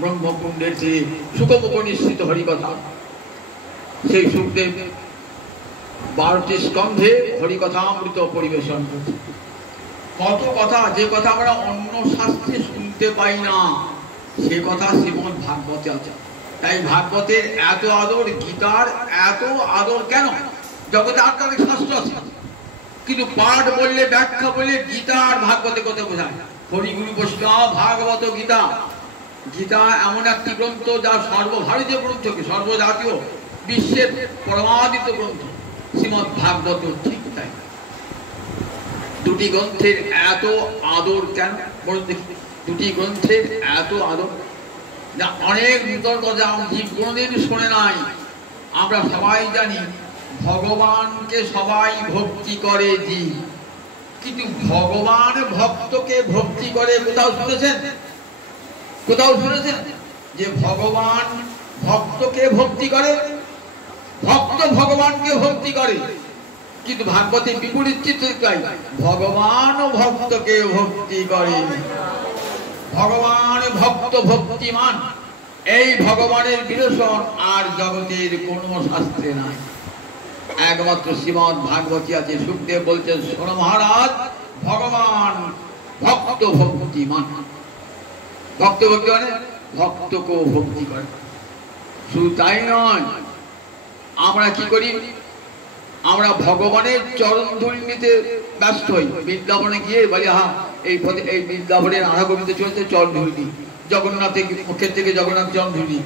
ব্রহ্মকুণ্ডের যে সুখমুখ নিশ্চিত হরি কথা। সেই সুখদেব 12টি স্কন্ধে হরিকথামৃত পরিবেশন করছে। কত কথা, যে কথা আমরা অন্য শাস্ত্রে শুনতে পাই না, সে কথা শ্রীমদ ভাগবতে আছে। তাই ভাগবতের এত আদর, গীতার এত আদর কেন? জগতে আর অনেক শাস্ত্র আছে, কিন্তু পাঠ বললে, ব্যাখ্যা বললে গীতা আর ভাগবতে কথা বোঝায়। হরিগুরু বৈষ্ণব ভাগবত গীতা। গীতা এমন একটি গ্রন্থ যা সর্বভারতীয় গ্রন্থকে, সর্বজাতীয় বিশ্বের পরমাদিত গ্রন্থ। শ্রীমদ ভাগবত ঠিক তাই। দুটি গ্রন্থের এত আদর কেন বলুন দেখি? দুটি গ্রন্থের এত আদর যা অনেক নূতন কথা জীব কোনোদিন শোনে নাই। আমরা সবাই জানি ভগবানকে সবাই ভক্তি করে জীব, কিন্তু ভগবান ভক্তকে ভক্তি করে কোথাও শুনেছেন? কোথাও শুনেছেন যে ভগবান ভক্তকে ভক্তি করে? ভক্ত ভগবানকে ভক্তি করে, কিন্তু ভাগবতে বিপরীত চিত্র তাই, ভগবান ভক্তকে ভক্তি করে। ভগবান ভক্ত ভক্তিমান, এই ভগবানের বিলক্ষণ আর জগতের কোন শাস্ত্রে নাই, একমাত্র শ্রীমদ ভাগবতী আছে। সুখদেব বলছেন, শোনো মহারাজ, ভগবান ভক্ত ভক্তিমান। ভক্ত ভক্তি মানে ভক্তকেও ভক্তি করে। শুধু তাই নয়, আমরা কি করি? আমরা ভগবানের চরণ ধুলি নিতে ব্যস্ত হই। বৃন্দাবনে গিয়ে বলি, হ্যাঁ এই পথে এই বৃন্দাবনের আধা গোবিন্দ চলছে, চরণ ধুলি। জগন্নাথের মুখের থেকে জগন্নাথ চরণ ধুলি।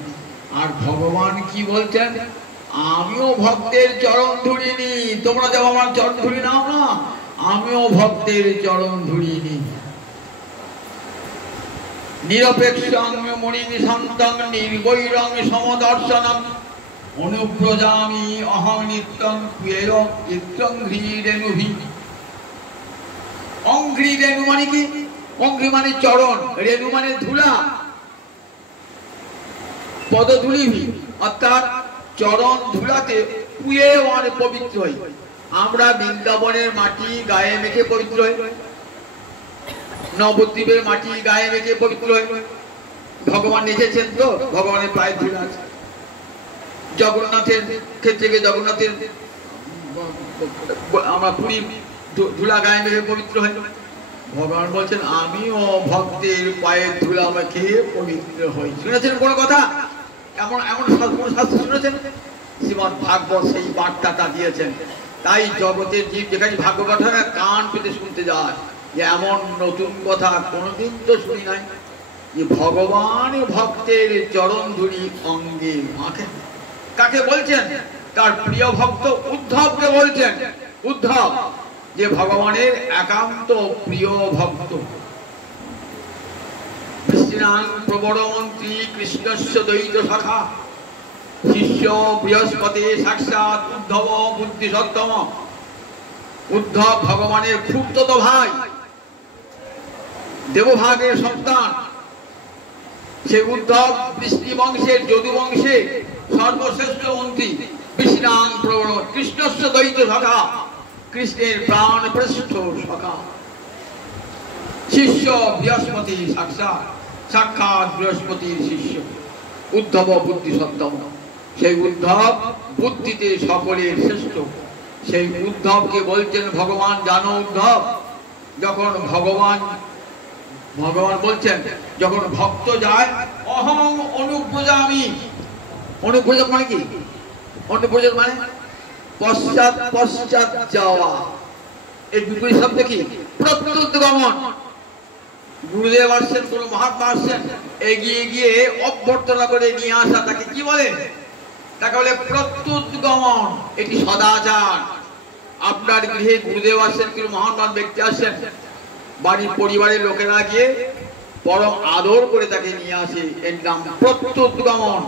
আর ভগবান কি বলছেন? আমিও ভক্তের চরণ ধুলি নি, তোমরা যেমন আমার চরণ ধুলি নাও না, আমিও ভক্তের চরণ ধুলি নি। নিরপেক্ষং মুনি শান্তং নির্বৈরং সমদর্শনং অনুব্রজামি অহং নিত্যং প্রিয় ইত্যং হ্রিরেণুভি। অঙ্ঘ্রি রেণু মানে কি? অঙ্ঘ্রি মানে চরণ, রেণু মানে ধুলা, পদধূলি, অর্থাৎ চরণ ধুলাতে পুয়ে মানে পবিত্র হই। আমরা বৃন্দাবনের মাটি গায়ে মেখে পবিত্র হই, নবদ্বীপের মাটি গায়ে মেখে পবিত্র হই। ভগবান নেচেছেন তো, ভগবানের পায়ে ধুলা আছে। জগন্নাথের ক্ষেত্রে জগন্নাথের আমরা পুরী ধুলা গায়ে মেখে পবিত্র হই। ভগবান বলছেন, আমিও ভক্তের পায়ের ধুলা মেখে পবিত্র হই। শুনেছেন কোন কথা? এমন এমন শাস্ত্র শুনেছেন? শ্রীমদ ভাগবত সেই বার্তাটা দিয়েছেন। তাই জগতের জীব যেখানে ভাগবত কথা কান পেতে শুনতে যায়, যে এমন নতুন কথা কোনোদিন তো শুনি নাই, যে ভগবান ভক্তের চরণ ধুলি অঙ্গে মাখেন। কাকে বলছেন? তার প্রিয় ভক্ত উদ্ধবকে বলছেন। উদ্ধব যে ভগবানের একান্ত প্রিয় ভক্ত। বিষ্ণাং প্রবর মন্ত্রী কৃষ্ণস্য দ্বৈত শাখা শিষ্য বৃহস্পতি সাক্ষাৎ উদ্ধব বুদ্ধি সত্তম। উদ্ধব ভগবানের খুবতত ভাই, দেবভাগের সন্তান। সে উদ্ধব বৃষ্টি বংশের যদু বংশে সর্বশ্রেষ্ঠ মন্ত্রী। বিষ্ণাং প্রবর কৃষ্ণস্য দ্বৈত শাখা, কৃষ্ণের প্রাণ প্রষ্ঠ সখা। শিষ্য বৃহস্পতি সাক্ষাৎ বৃহস্পতির শিষ্য। উদ্ধব বুদ্ধি সত্তম। সেই উদ্ধব বুদ্ধিতে সকলের শ্রেষ্ঠ। সেই উদ্ধবকে বলছেন ভগবান, জানো উদ্ধব, যখন ভগবান বলছেন, যখন ভক্ত যায়, অহং অনুব্রজামি। অনুব্রজ মানে কি? অনুব্রজ মানে পশ্চাৎ পশ্চাৎ যাওয়া। এই বিপরীত শব্দ কি? প্রত্যুত্গমন। গুরুদেব আসছেন, কোন মহাত্মা আসছেন, এগিয়ে গিয়ে অভ্যর্থনা করে নিয়ে আসা, তাকে কি বলে? তাকে বলে প্রত্যুত্গমন। এটি সদাচার। আপনার গৃহে গুরুদেব আসছেন, কোন মহাত্মা ব্যক্তি আসছেন, বাড়ির পরিবারের লোকেরা গিয়ে পরম আদর করে তাকে নিয়ে আসে, এর নাম প্রত্যুত্গমন।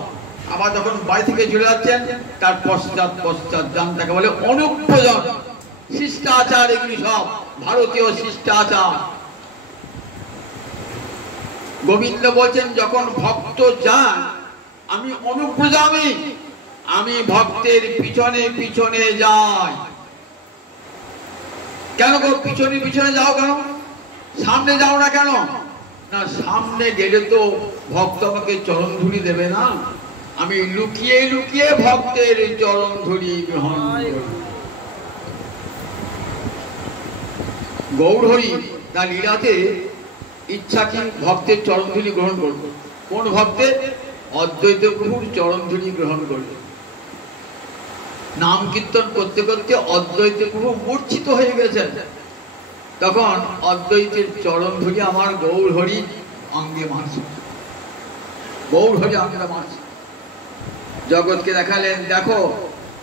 আবার যখন বাড়ি থেকে চলে যাচ্ছেন, তার পশ্চাৎ পশ্চাৎ যান, তাকে বলে অনুব্রজন। শিষ্টাচার, এগুলি সব ভারতীয় শিষ্টাচার। গোবিন্দ বলছেন, যখন ভক্ত যান, আমি অনুব্রজামি, আমি ভক্তের পিছনে পিছনে যাই। কেন গো পিছনে পিছনে যাও কেন? সামনে যাও না কেন? না, সামনে গেলে তো ভক্ত আমাকে চরণ ধুলি দেবে না। আমি লুকিয়ে লুকিয়ে ভক্তের চরণ ধুলি গ্রহণ করি। গৌর হরি তার লীলাতে ইচ্ছা কি ভক্তের চরণধুলি গ্রহণ করবে। কোন ভক্তের? অদ্বৈত প্রভুর চরণধুলি গ্রহণ করবে। নাম কীর্তন করতে করতে অদ্বৈত প্রভু মূর্ছিত হয়ে গেছেন, তখন অদ্বৈতের চরণধুলি আমার গৌর হরি অঙ্গে মারছে, গৌর হরি অঙ্গে মারছে। জগৎকে দেখালেন, দেখো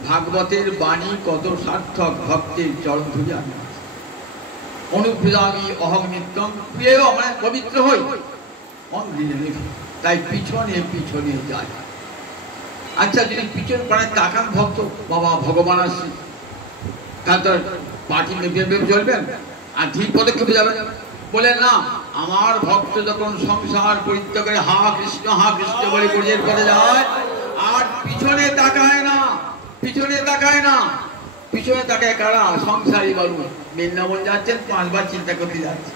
ভাগবতের বাণী কত সার্থক, ভক্তের চরণধুলি আমি অনুপ্রিয়ামি অহং নিত্যম প্রিয়, মানে পবিত্র হই। তাই পিছনে পিছনে যায়। আচ্ছা, যদি পিছনে পড়ে তাকান ভক্ত, বাবা ভগবান আসছে, তাহলে তো পার্টি ভেবে চলবেন আর ধীর পদক্ষেপে যাবেন। বলে না, আমার ভক্ত যখন সংসার পরিত্যাগ করে হা কৃষ্ণ বলে ব্রজের পথে যায় আর পিছনে তাকায় না, পিছনে তাকায় না। পিছনে তাকায় কারা? সংসারী বাবু। বৃন্দাবন যাচ্ছেন, 5 বার চিন্তা করতে যাচ্ছে,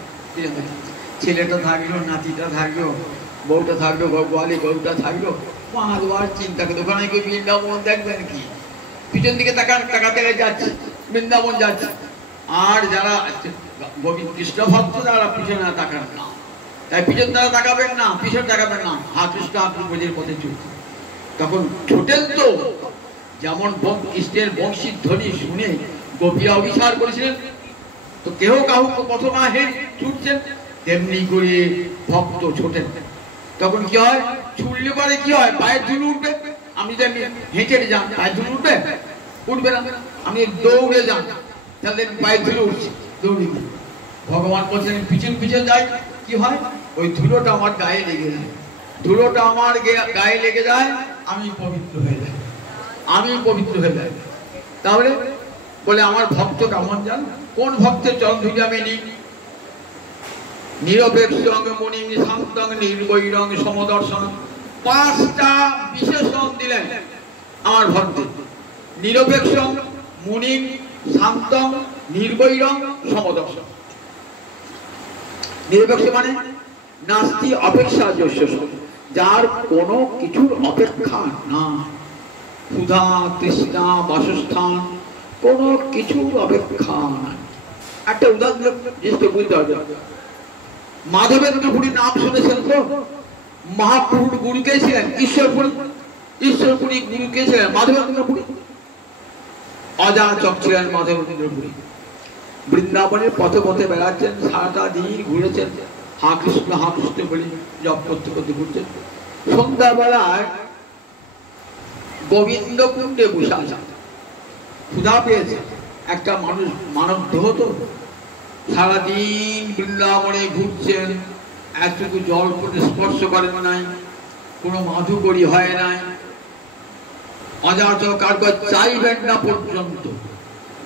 ছেলেটা থাকলো, নাতিটা থাকলো, বউটা থাকলো, গোয়ালি গরুটা থাকলো, 5 বার চিন্তা করতে। ওখানে কেউ বৃন্দাবন দেখবেন কি? পিছন দিকে তাকাতে যাচ্ছে, বৃন্দাবন যাচ্ছে। আর যারা কৃষ্ণ ভক্ত তারা পিছনে তাকান না, তাই পিছন তারা তাকাবেন না, পিছন তাকাবেন না, হা কৃষ্ণ ব্রজের পথে চলছে। তখন ছোটেন তো, যেমন কৃষ্ণের বংশীর ধ্বনি শুনে গোপীরা অভিসার করেছিলেন, তো কেহ কাহুকে পথ না হেরে ছুটছেন, তেমনি করে ভক্ত ছোটেন। তখন কি হয়? ছুটলে পরে কি হয়? পায়ের ধুলো উঠবে। আমি যদি হেঁটে যান, পায়ের ধুলো উঠবে? উঠবে না। আমি দৌড়ে যান, তাহলে পায়ের ধুলো উঠছে, দৌড়ে। ভগবান বলছেন পিছন পিছন যায়, কি হয়? ওই ধুলোটা আমার গায়ে লেগে যায়, ধুলোটা আমার গায়ে লেগে যায়, আমি পবিত্র হয়ে যাই, আমি পবিত্র হয়ে যাই। তাহলে বলে আমার ভক্ত কেমন জান? কোন ভক্তের চরণধুলি আমি নিই? নিরপেক্ষং মুনিং শান্তং নির্বৈরং সমদর্শন। 5টা বিশেষণ দিলেন আমার ভক্তে। নিরপেক্ষং মুনিং শান্তং নির্বৈরং সমদর্শন। নিরপেক্ষ মানে নাস্তি অপেক্ষা যস্য, যার কোনো কিছুর অপেক্ষা না। ক্ষুধা তৃষ্ণা বাসস্থান কোনো কিছুর অপেক্ষা নাই। একটা উদাহরণ জিনিসটা বুঝতে হবে। মাধবেন্দ্র পুরীর নাম শুনেছেন তো? মহাপ্রভুর গুরু কে ছিলেন? ঈশ্বরপুরী। ঈশ্বরপুরী গুরু কে ছিলেন? মাধবেন্দ্র পুরী। অযাচক ছিলেন মাধবেন্দ্র পুরী। বৃন্দাবনের পথে পথে বেড়াচ্ছেন, সারাটা দিন ঘুরেছেন, হা কৃষ্ণ বলে জপ করতে করতে ঘুরছেন। সন্ধ্যাবেলায় গোবিন্দ কুণ্ডে বসে আছেন, ক্ষুধা পেয়েছে। একটা মানুষ মানব দেহ তো, সারাদিন বৃন্দাবনে ঘুরছেন, এতটুকু জল করে স্পর্শ করেন নাই, কোনো মাধুকরী হয় নাই। অযাচক আর চাইবেন না পর্যন্ত,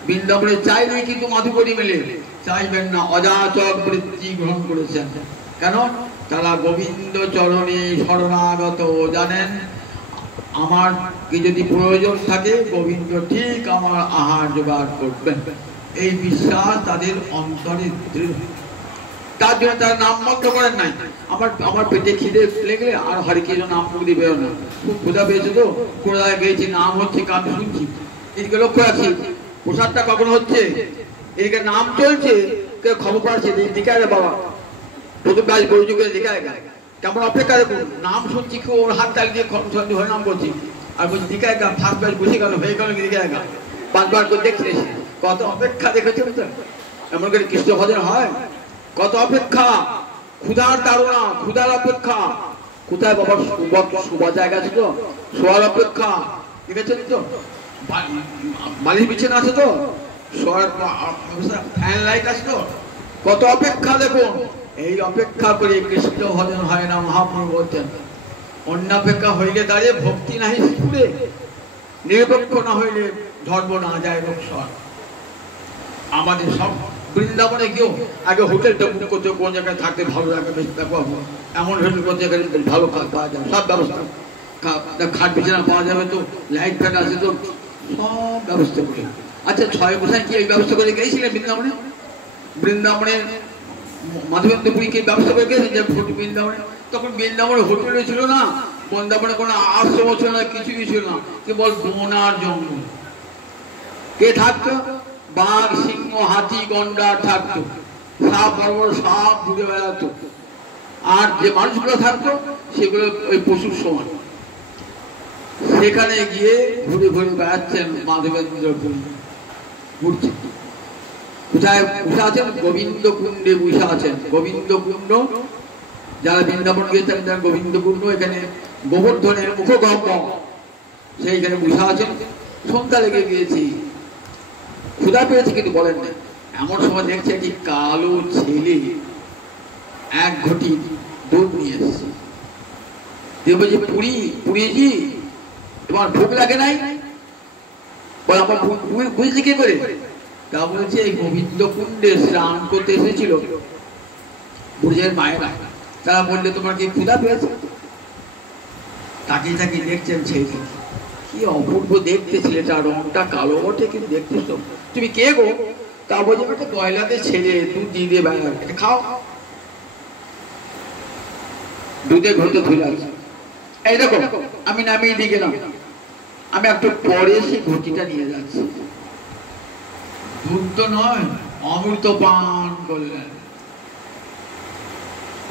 বৃন্দাবনে চাই নাই কিন্তু মাধুকরী মেলে, চাইবেন না, অযাচক বৃত্তি গ্রহণ করেছেন। কেন? তারা গোবিন্দ চরণে শরণাগত, জানেন আমার কি যদি প্রয়োজন থাকে গোবিন্দ ঠিক আমার আহার জোগাড় করবেন, এই বিশ্বাস তাদের অন্তরে দৃঢ়। তার জন্য তারা নাম মন্ত্র করেন নাই। আমার পেটে খিদে লেগে আর হরে কৃষ্ণ নাম মুখ দিয়ে বেরো না, খুব ক্ষুধা পেয়েছে তো, কোথায় গেছি, নাম হচ্ছে, কান শুনছি, এদিকে লক্ষ্য রাখি, প্রসাদটা কখন হচ্ছে, এদিকে নাম চলছে, কেউ খবর পাচ্ছে, দিকে আরে বাবা প্রথম কাজ বৈযোগে দিকে আগে কেমন অপেক্ষা দেখুন, নাম শুনছি, কেউ ওর হাত তালি দিয়ে হয়ে নাম করছি, আর বলছি দিকে আগে ফার্স্ট ব্যাচ বসে গেল, হয়ে গেল দিকে আগে 5 বার করে দেখছে, কত অপেক্ষা দেখেছে তো। এমন করে কৃষ্ণ ভজন হয়, কত অপেক্ষা, ক্ষুধার তাড়না, ক্ষুধার অপেক্ষা। কোথায় বাবার শোবার জায়গা আছে তো, শোয়ার অপেক্ষা, ঠিক আছে তো, বালির বিছানা আছে তো, ফ্যান লাইট আছে তো, কত অপেক্ষা দেখুন। এই অপেক্ষা করে কৃষ্ণ ভজন হয় না। মহাপ্রভু বলছেন অন্য অপেক্ষা হইলে দাঁড়িয়ে ভক্তি নাহি স্ফুরে, নিরপেক্ষ না হইলে ধর্ম না যায় রক্ষণ। আমাদের সব বৃন্দাবনে গিয়েও আগে হোটেলটা বুক করতে, কোন জায়গায় থাকতে ভালো লাগে, বেশি দেখো এমন হোটেল কোন জায়গায় ভালো পাওয়া যাবে, সব ব্যবস্থা, খাট বিছানা পাওয়া যাবে তো, লাইট ফ্যান আছে তো, সব ব্যবস্থা করে। আচ্ছা, 6 বছর কি এই ব্যবস্থা করে গিয়েছিলেন বৃন্দাবনে? বৃন্দাবনে মাধবেন্দ্র পুরী কি ব্যবস্থা করে গেছেন যে বৃন্দাবনে? তখন বৃন্দাবনে হোটেলও ছিল না, বৃন্দাবনে কোনো আশ্রম ছিল না, কিছুই ছিল না, কেবল বন আর জঙ্গল। কে থাকতো? বাঘ, সিংহ, হাতি, গন্ডার থাকতো। সাপ, বড় বড় সাপ ঘুরে বেড়াতো। আর যে মানুষগুলো থাকতো সেগুলো ওই পশুর সমান। সেখানে গিয়ে ঘুরে ঘুরে বেড়াচ্ছেন মাধবেন্দ্র পুরী, ঘুরছেন। কোথায় বসে আছেন? গোবিন্দ কুণ্ডে বসে আছেন। গোবিন্দ কুণ্ড, যারা বৃন্দাবন গিয়েছেন তারা গোবিন্দ কুণ্ড, এখানে গোবর্ধনের মুখগহ্ব, সেইখানে বসে আছেন। সন্ধ্যা লেগে গিয়েছি, ক্ষুধা পেয়েছে কিন্তু বলেন না। এমন সময় দেখছে একটি কালো ছেলে এক ঘটি দুধ নিয়ে এসেছে। দেখবো যে পুরী, পুরীজি তোমার ভোগ লাগে নাই? বলে আমার বুঝলি কি করে? তা বলছে এই গোবিন্দ কুণ্ডে স্নান করতে এসেছিল বুড়ির মায়েরা, তারা বললে তোমার কি ক্ষুধা পেয়েছে? তাকে তাকে দেখছেন ছেলে, কি অপূর্ব দেখতে ছেলেটা, রংটা কালো বটে কিন্তু দেখতে তো। তুমি কে গো? তা বলছে একটা গয়লাতে ছেলে, দুধ দিয়ে দিয়ে বেড়া, খাও। দুধে ঘটে ধুলে আছে। এই দেখো আমি নামিয়ে দিয়ে গেলাম, আমি একটু পরে সেই ঘটিটা নিয়ে যাচ্ছি। দুধ তো নয়, অমৃত পান করলেন।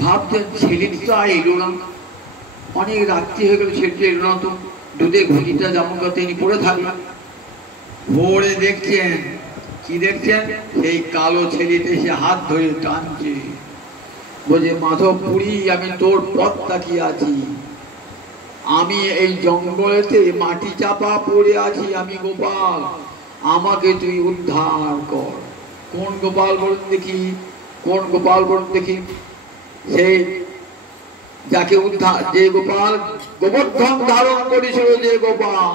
ভাবছেন ছেলেটি তো আর এলো না, অনেক রাত্রি হয়ে গেল, ছেলেটি এলো না তো। দুধের ঘটিটা যেমন তিনি পড়ে থাকলেন। ভোরে দেখছেন, কি দেখছেন? সেই কালো ছেলেটি এসে হাত ধরে টানছে, বলছে মাধব পুরী, আমি তোর পথ তাকিয়ে আছি। আমি এই জঙ্গলেতে মাটি চাপা পড়ে আছি, আমি গোপাল, আমাকে তুই উদ্ধার কর। কোন গোপাল বলুন দেখি, কোন গোপাল বলুন দেখি? সেই যাকে উদ্ধার, যে গোপাল গোবর্ধন ধারণ করেছিল, যে গোপাল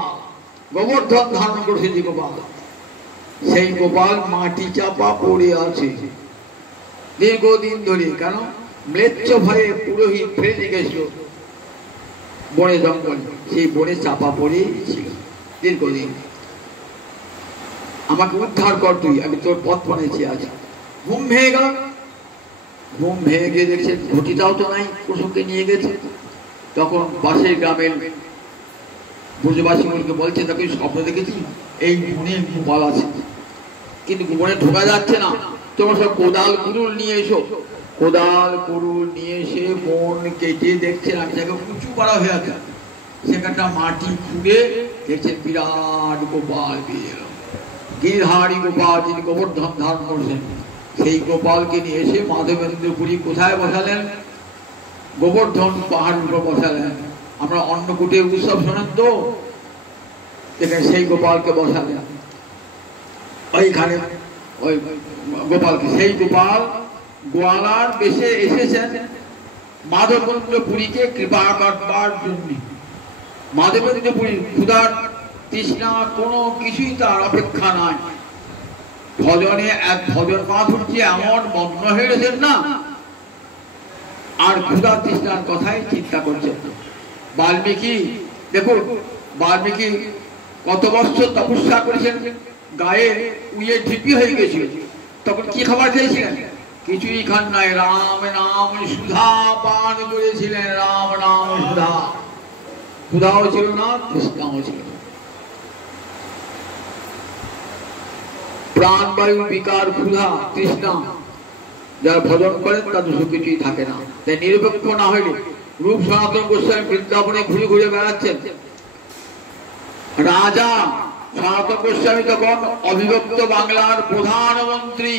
গোবর্ধন ধারণ করেছে, যে গোপাল, সেই গোপাল মাটি চাপা পড়ে আছে দীর্ঘদিন ধরে। কেন? ম্লেচ্ছ ভয়ে পুরোহিত ফেলে গেছিল বনে জঙ্গল, সেই বনে চাপা পড়ে ছিল দীর্ঘদিন। আমাকে উদ্ধার কর তুই, আমি তোর পথ বানিয়েছি। আজ ঘুম ভেঙে গেল, ঘুম ভেঙে গিয়ে দেখছে ঘটিটাও তো নাই, কুসুমকে নিয়ে গেছে। তখন পাশের গ্রামের ব্রজবাসীগুলোকে বলছে, তাকে স্বপ্ন দেখেছি এই বনে গোপাল আছে, কিন্তু বনে ঢোকা যাচ্ছে না, তোমার সব কোদাল কুড়ুল নিয়ে এসো। কোদাল কুড়ুল নিয়ে এসে বন কেটে দেখছেন আমি জায়গায় উঁচু করা হয়ে আছে, সেখানটা মাটি খুঁড়ে দেখছেন বিরাট গোপাল পেয়ে এলো। গিরধারী গোপাল, যিনি গোবর্ধন ধারণ করছেন, সেই গোপালকে নিয়ে এসে মাধবেন্দ্র পুরী কোথায় বসালেন? গোবর্ধন পাহাড়ের উপর বসালেন। আমরা অন্নকূটের উৎসব শোনেন তো, সেখানে সেই গোপালকে বসালেন ওইখানে। ওই গোপালকে, সেই গোপাল গোয়ালার বেশে এসেছেন মাধবেন্দ্র পুরীকে কৃপা করবার জন্য। মাধবেন্দ্র পুরী ক্ষুধার তৃষ্ণা কোনো কিছুই তার অপেক্ষা নাই। ভজনে এক ভজন মাধুর্যে এমন মগ্ন হয়ে গেছেন না, আর ক্ষুধার তৃষ্ণার কথাই চিন্তা করছেন। বাল্মীকি দেখুন, বাল্মীকি কত বছর তপস্যা করেছেন, গায়ে উইয়ে ঢিপি হয়ে গেছিল, তখন কি খাবার খেয়েছিলেন? কিছুই খান নাই, রাম নাম সুধা পান করেছিলেন। রাম নাম সুধা, ক্ষুধাও ছিল না, তৃষ্ণাও ছিল না। প্রাণবায়ু বিকার, ক্ষুধা, তৃষ্ণা যারা ভজন করেন তাদের কিছুই থাকে না। তাই নিরপেক্ষ না হইলে রূপ সনাতন গোস্বামী বৃন্দাবনে ঘুরে ঘুরে বেড়াচ্ছেন। রাজা সনাতন গোস্বামী তখন অবিভক্ত বাংলার প্রধানমন্ত্রী,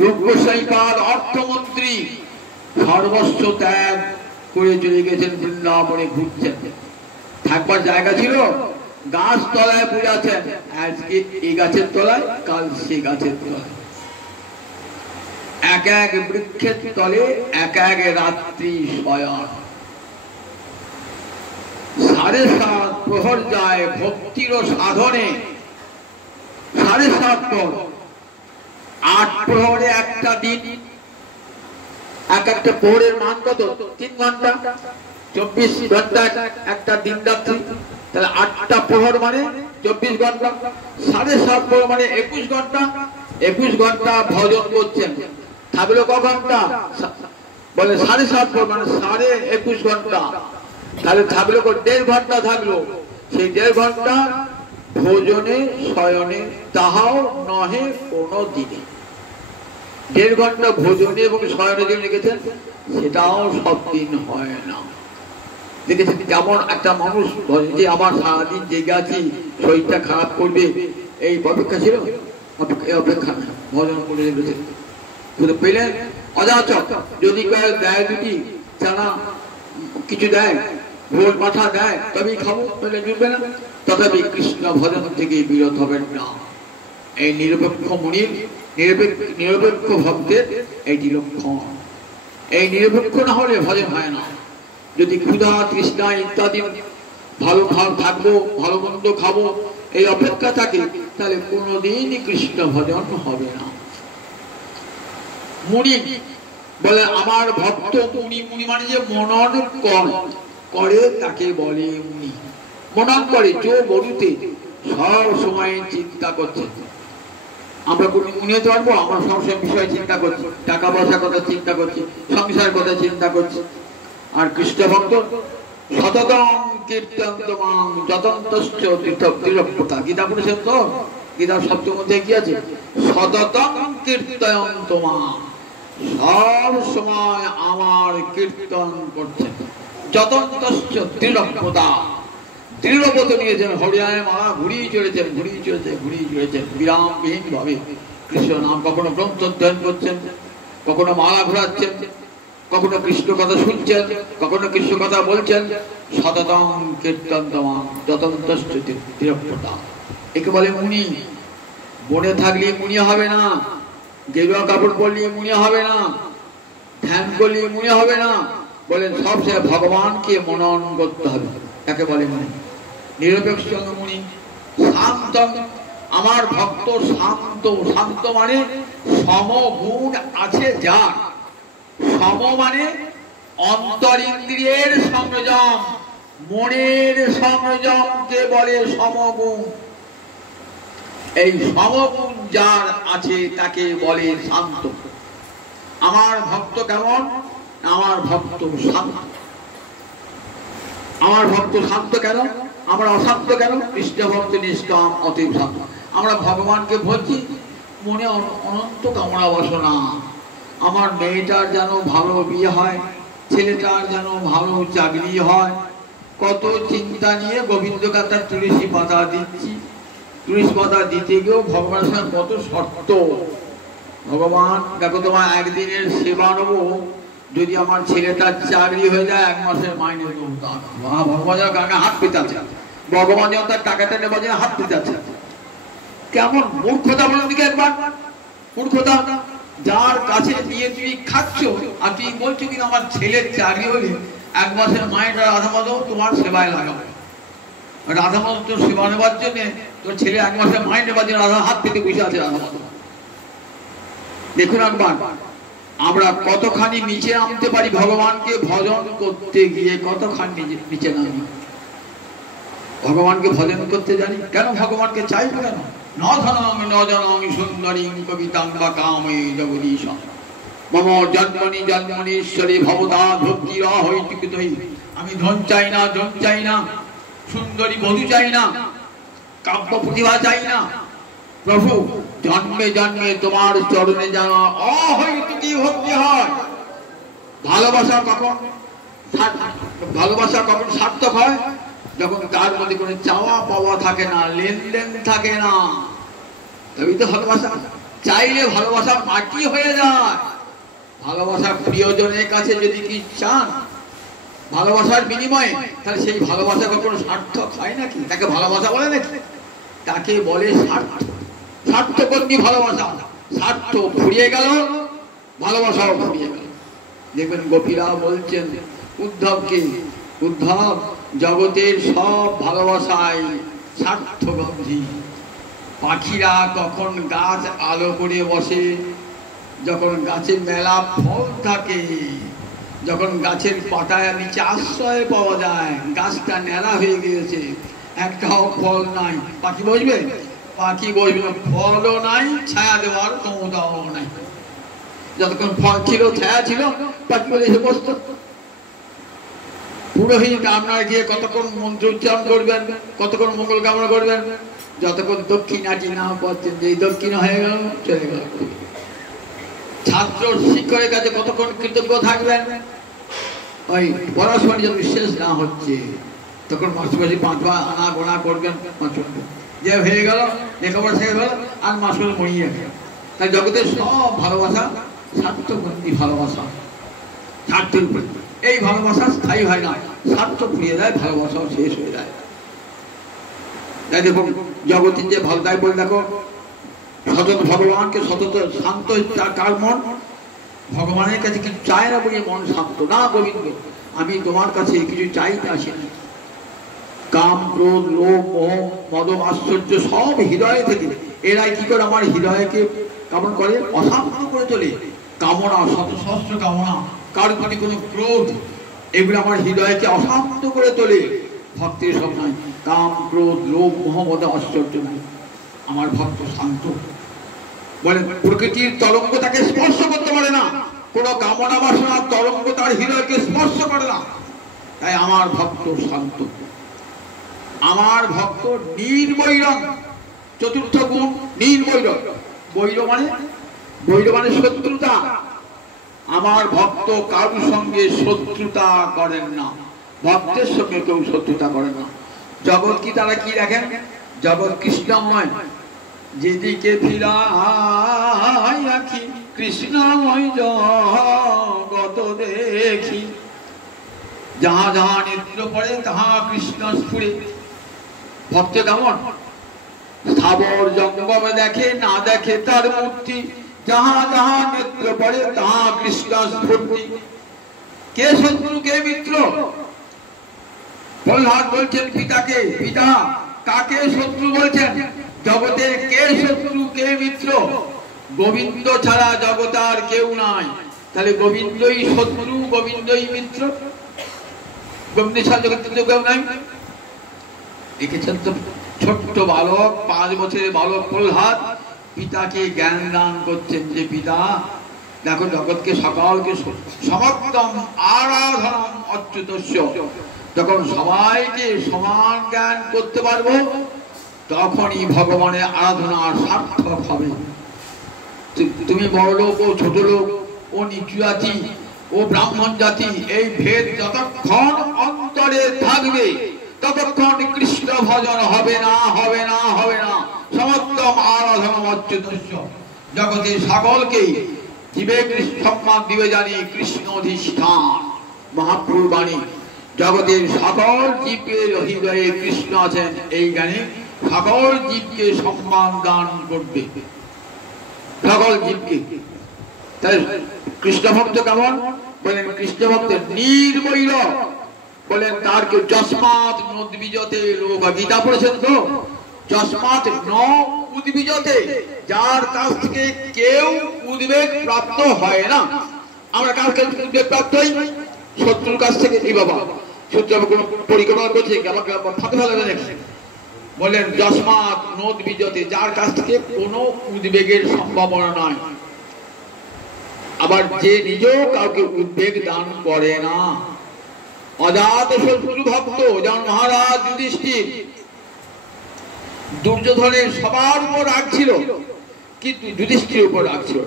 রূপ গোস্বামী পাদ অর্থমন্ত্রী, সর্বস্ব ত্যাগ করে চলে গেছেন বৃন্দাবনে ঘুরছেন। থাকবার জায়গা ছিল, গাছ তলায় পড়ে আছেন, আজকে এই গাছের তলায়, কাল সে গাছের তলায়, এক এক বৃক্ষের তলে এক এক রাত্রি শয়ন। 7.5 প্রহর যায় ভক্তির সাধনে, 7.5 প্রহর, 8 প্রহরে একটা দিন। এক একটা প্রহরের মান কত? 3 ঘন্টা, 24 ঘন্টা একটা দিন রাত্রি, তাহলে 8টা প্রহর মানে 24 ঘন্টা, 7.5 প্রহর মানে 21 ঘন্টা। 21 ঘন্টা ভজন করছেন, থাকলো ক ঘন্টা? বলে 7.5 প্রহর মানে 21.5 ঘন্টা, তাহলে থাকলো 1.5 ঘন্টা থাকলো। সেই 1.5 ঘন্টা ভোজনে শয়নে, তাহাও নহে কোনো দিনে। 1.5 ঘন্টা ভোজনে এবং শয়নের জন্য রেখেছেন, সেটাও সব দিন হয় না। দেখেছেন যেমন একটা মানুষ যে আমার সারাদিন জেগে আছি, শরীরটা খারাপ করবে, এই অপেক্ষা ছিল, অপেক্ষা না, ভজন করে রেখেছেন। শুধু পেলেন অযাচক যদি দেয় দুটি চানা কিছু দেয়, ভোর মাথা দেয়, তবেই খাবো, পেলে জুটবে না। তথাপি কৃষ্ণ ভজন থেকে বিরত হবেন না। এই নিরপেক্ষ মুনির, নিরপেক্ষ ভক্তের এইটি লক্ষণ। এই নিরপেক্ষ না হলে ভজন হয় না। যদি ক্ষুধা তৃষ্ণা ইত্যাদি ভালো থাকবো, ভালো মন্দ খাবো, এই অপেক্ষা থাকে, তাহলে কোনোদিনই কৃষ্ণ ভজন হবে না। মুনি বলে আমার ভক্ত মুনি, মুনি মানে যে মনন করে তাকে বলে মুনি। মনন করে চো বড়ুতে সব সময় চিন্তা করছে। আমরা কোনো মুনি হতে পারবো? আমরা সবসময় বিষয়ে চিন্তা করছি, টাকা পয়সার কথা চিন্তা করছি, সংসারের কথা চিন্তা করছি। আর কৃষ্ণ ভক্ত সততং কীর্তন্তমাং যতন্তশ্চ তীরপ্রতা। গীতা পড়েছেন তো? গীতার সপ্তম অধ্যায়ে কি আছে? সততং কীর্তয়ন্তমাং, সব সময় আমার কীর্তন করছেন। যতন্তশ্চ তীরপ্রতা, দৃঢ়ব্রত নিয়েছেন, হরিয়ায় মালা ঘুরিয়ে চলেছেন, বিরামবিহীন ভাবে কৃষ্ণ নাম। কখনো গ্রন্থ অধ্যয়ন করছেন, কখনো মালা ঘোরাচ্ছেন, কখনো কৃষ্ণ কথা শুনছেন, কখনো কৃষ্ণ কথা বলছেন। সততং কীর্তন্তমাং যতন্তশ্চ তীরপ্রতা, একে বলে মুনি। বনে থাকলে মুনি হবে না, গেরুয়া কাপড় পরলে মুনি হবে না, ধ্যান করলে মুনি হবে না। বলেন সবসময় ভগবানকে মনন করতে হবে, তাকে বলে মুনি। নিরপেক্ষ মুনি। শান্ত, আমার ভক্ত শান্ত। শান্ত মানে সমগুণ আছে যার। সম মানে অন্তরিন্দ্রিয়ের সংযম, মনের সংযমকে বলে সমগুণ। এই সমগুণ যার আছে তাকে বলে শান্ত। আমার ভক্ত কেমন? আমার ভক্ত শান্ত। আমার ভক্ত শান্ত কেন? আমরা অশান্ত কেন? কৃষ্ণ ভক্ত নিষ্কাম অতীব শান্ত। আমরা ভগবানকে বলছি, মনে অনন্ত কামনা বাসনা। আমার মেয়েটার যেন ভালো বিয়ে হয়, ছেলেটার যেন ভালো চাকরি হয়, কত চিন্তা নিয়ে গোবিন্দ গাথার তুলসী পাতা দিচ্ছি। তুলসী পাতা দিতে গিয়েও ভগবানের সঙ্গে কত শর্ত। ভগবান দেখো, তোমার একদিনের সেবা নেবো, যদি আমার ছেলেটার চাকরি হয়ে যায় 1 মাসের মাইনে দেবো। ভগবান কাকে হাত পেতে আছে, ভগবান যেমন তার টাকাটা নেবার জন্য হাত পেতে আছে। কেমন মূর্খতা বলো দিকে একবার, মূর্খতা। যার কাছে নিয়ে তুমি খাচ্ছ আর তুমি বলছো কিনা আমার ছেলের চাকরি হলে 1 মাসের মাইনেটা রাধা মাধব তোমার সেবায় লাগাবো। রাধা মাধব তোর সেবা নেবার জন্য, তোর ছেলে 1 মাসের মাইনে নেবার জন্য রাধা হাত পেতে বসে আছে রাধা মাধব। দেখুন একবার আমরা কতখানি নিচে নামতে পারি ভগবানকে ভজন করতে গিয়ে, কতখানি নিচে নামি। ভগবানকে ভজন করতে জানি কেন? ভগবানকে চাইব কেন? ন ধনং ন জনং সুন্দরীং কবিতাং বা কামে জগদীশং মম জন্মনি জন্মনীশ্বরে ভবতা ভক্তিরা হইতিকতৈ। আমি ধন চাই না, জন চাই না, সুন্দরী বধূ চাই না, কাব্য প্রতিভা চাই না। প্রভু জন্মে জন্মে তোমার চরণে জানা অহৈতুকী ভক্তি হয়। ভালোবাসা কখন সার্থক হয়? যখন তার মধ্যে কোনো চাওয়া পাওয়া থাকে না, লেনদেন থাকে না। তবেই তো ভালোবাসা। চাইলে ভালোবাসা মাটি হয়ে যায়। ভালোবাসা প্রিয়জনের কাছে যদি কি চান ভালোবাসার বিনিময়ে, তাহলে সেই ভালোবাসা কখনো সার্থক হয় নাকি? তাকে ভালোবাসা বলে নাকি? তাকে বলে স্বার্থ। স্বার্থকর্মী ভালোবাসা। স্বার্থ ফুরিয়ে গেল, ভালোবাসাও ফুরিয়ে গেল। দেখবেন গোপীরা বলছেন উদ্ধবকে, উদ্ধব জগতের সব ভালোবাসায় স্বার্থগন্ধি। পাখিরা কখন গাছ আলো করে বসে, যখন গাছের মেলা ফল থাকে, যখন গাছের পাতায় নিচে আশ্রয় পাওয়া যায়, গাছটা ন্যাড়া হয়ে গিয়েছে, একটাও ফল নাই, পাখি বসবে? পাখি বসবে, ফলও নাই, ছায়া দেওয়ার ক্ষমতাও নাই। যতক্ষণ ফল ছিল, ছায়া ছিল, পাখি বলে এসে বসত। পুরোহিত আপনার গিয়ে কতক্ষণ মন্ত্র উচ্চারণ করবেন, কতক্ষণ মঙ্গল কামনা করবেন, যতক্ষণ দক্ষিণাটি না পাচ্ছেন। যেই দক্ষিণা হয়ে গেল, চলে গেল। ছাত্র শিক্ষকের কাছে কতক্ষণ কৃতজ্ঞ থাকবেন? ওই পড়াশোনা যখন শেষ না হচ্ছে তখন মাস্টারবাসী 5 বার আনা গোনা করবেন, যে হয়ে গেল লেখাপড়া শেষ হলো আর মাস্টার মরিয়ে গেল। তাই জগতের সব ভালোবাসা স্বার্থবন্দী ভালোবাসা, স্বার্থের উপরে। এই ভালোবাসা স্থায়ী হয় না, স্বার্থ পুড়িয়ে দেয়, ভালোবাসাও শেষ হয়ে যায়। তাই দেখুন জগতের যে ভালো, তাই বলে দেখো সতত ভগবানকে সতত শান্ত কার মন? ভগবানের কাছে কিছু চায় না বলে মন শান্ত না। গোবিন্দ আমি তোমার কাছে কিছু চাইতে আসিনি। কাম ক্রোধ লোভ মোহ মদ আশ্চর্য সব হৃদয় থেকে, এরাই কি করে আমার হৃদয়কে কেমন করে? অশান্ত করে তোলে। কামনা, শত সহস্র কামনা, কার প্রতি কোনো ক্রোধ, এগুলো আমার হৃদয়কে অশান্ত করে তোলে। ভক্তের সব নাই, কাম ক্রোধ লোভ মোহ মদ আশ্চর্য নাই। আমার ভক্ত শান্ত। বলেন প্রকৃতির তরঙ্গ তাকে স্পর্শ করতে পারে না, কোন কামনা বাসনার তরঙ্গ তার হৃদয়কে স্পর্শ করে না। তাই আমার ভক্ত শান্ত। আমার ভক্ত নির্বৈরং, চতুর্থ গুণ নির্বৈরং। বৈর মানে শত্রুতা। আমার ভক্ত কারোর সঙ্গে শত্রুতা করেন না, ভক্তের সঙ্গে কেউ শত্রুতা করেন না। জগৎ কি তারা কি দেখেন? জগৎ কৃষ্ণময়, যেদিকে ফিরাই আঁখি কৃষ্ণময় জগৎ দেখি। যাহা যাহা নেত্র পড়ে তাহা কৃষ্ণ স্ফুরে। ভক্ত কেমন? স্থাবর জঙ্গমে দেখে না দেখে তার মূর্তি, যাহা যাহা নেত্র পড়ে তাহা কৃষ্ণ স্ফূর্তি। কে শত্রু কে মিত্র? প্রহ্লাদ বলছেন পিতাকে, পিতা কাকে শত্রু বলছেন? জগতের কে শত্রু কে মিত্র? গোবিন্দ ছাড়া জগৎ আর কেউ নাই। তাহলে গোবিন্দই শত্রু, গোবিন্দই মিত্র। গোবিন্দ ছাড়া জগতের কেউ নাই। দেখেছেন তো ছোট্ট বালক, 5 বছরের বালক প্রহ্লাদ পিতাকে জ্ঞান দান করছেন যে পিতা দেখো জগৎকে সকলকে সমগ্রম আরাধনম অচ্যুতস্য। যখন সবাইকে সমান জ্ঞান করতে পারবো তখনই ভগবানের আরাধনা সার্থক হবে। তুমি বড় লোক ও ছোট লোক, ও নিচু জাতি ও ব্রাহ্মণ জাতি, এই ভেদ যতক্ষণ অন্তরে থাকবে ততক্ষণ কৃষ্ণ ভজন হবে না, হবে না, হবে না। সমস্ত আরাধনা অচ্যুতস্য। জগতে সকলকেই জীবে কৃষ্ণ সম্মান দিবে জানি কৃষ্ণ অধিষ্ঠান। মহাপ্রভুর বাণী, জগতের সকল জীবের হৃদয়ে কৃষ্ণ আছেন এই জ্ঞানে সকল জীবকে সম্মান দান করবে, সকল জীবকে। তাই কৃষ্ণ ভক্ত কেমন? বলেন কৃষ্ণ ভক্ত নির্বৈর। বলেন তার কেউ যস্মাৎ নোদ্বিজতে লোক। গীতা পড়েছেন তো? যস্মাৎ ন উদ্বিজতে, যার কাছ থেকে কেউ উদ্বেগ প্রাপ্ত হয় না। আমরা কার কাছ থেকে উদ্বেগ প্রাপ্ত হই? শত্রুর কাছ থেকে। এই বাবা শত্রু কোন পরিকল্পনা করছে আমাকে ফাঁকে ফেলাবে নাকি? বলেন যস্মাৎ নোদ্বিজতে, যার কাছ থেকে কোনো উদ্বেগের সম্ভাবনা নাই। আবার যে নিজেও কাউকে উদ্বেগ দান করে না, অজাত শত্রু ভক্ত। যেমন মহারাজ যুধিষ্ঠির, দুর্যোধনের সবার উপর রাগ ছিল কিন্তু যুধিষ্ঠির উপর রাগ ছিল।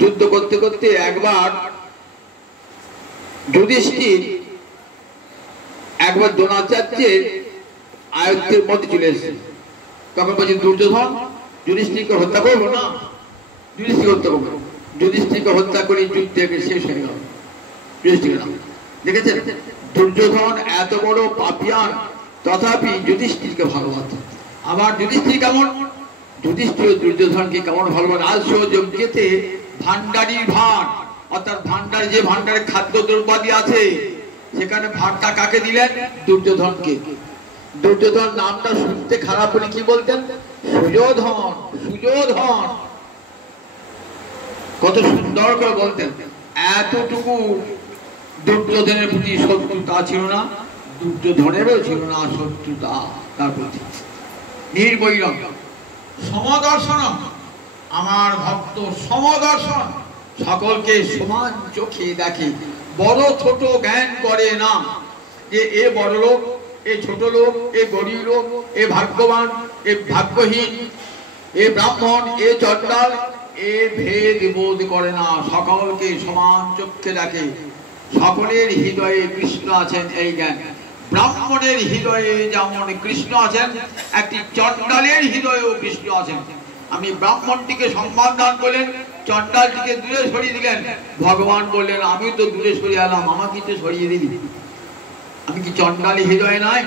যুদ্ধ করতে করতে একবার যুধিষ্ঠির একবার দ্রোণাচার্যের আয়ত্তের মধ্যে চলে এসেছে। তখন বলছে দুর্যোধন যুধিষ্ঠিরকে হত্যা করবো না, যুধিষ্ঠির হত্যা করবো। যুধিষ্ঠিরকে হত্যা করে যুদ্ধে শেষ হয়ে গেল। যুধিষ্ঠির দেখেছেন দুর্যোধন এত বড় পাপিয়ান তথাপি যুধিষ্ঠিরকে ভালোবাসত। আবার যুধিষ্ঠির কেমন? যুধিষ্ঠির দুর্যোধনকে কেমন ভালোবাসে? রাজস্ব যজ্ঞেতে ভান্ডারির ভার, অর্থাৎ ভান্ডার, যে ভান্ডারে খাদ্য দ্রব্যাদি আছে সেখানে ভাগটা কাকে দিলেন? দুর্যোধনকে। দুর্যোধন নামটা শুনতে খারাপ বলে কি বলতেন? সুযোধন, সুযোধন। কত সুন্দর করে বলতেন। এতটুকু দুর্যোধনের প্রতি শত্রুতা ছিল না, দুর্যোধনেরও ছিল না শত্রুতা তার প্রতি। নির্বৈরম সমদর্শন। আমার ভক্ত সমদর্শন, সকলকে সমান চোখে দেখে, বড় ছোট জ্ঞান করে না যে এ বড় লোক, এ ছোট লোক, এ গরিব লোক, এ ভাগ্যবান, এ ভাগ্যহীন, এ ব্রাহ্মণ, এ চণ্ডাল, এ ভেদ বোধ করে না, সকলকে সমান চক্ষে দেখে, সকলের হৃদয়ে কৃষ্ণ আছেন এই জ্ঞান। ব্রাহ্মণের হৃদয়ে যেমন কৃষ্ণ আছেন, একটি চণ্ডালের হৃদয়েও কৃষ্ণ আছেন। আমি ব্রাহ্মণটিকে সম্মান দান করলেন, চণ্ডালটিকে দূরে সরিয়ে দিলেন। ভগবান বললেন আমি তো দূরে সরিয়ে এলাম, আমাকে তো সরিয়ে দিলি, আমি কি চণ্ডালী হৃদয়ে নাই?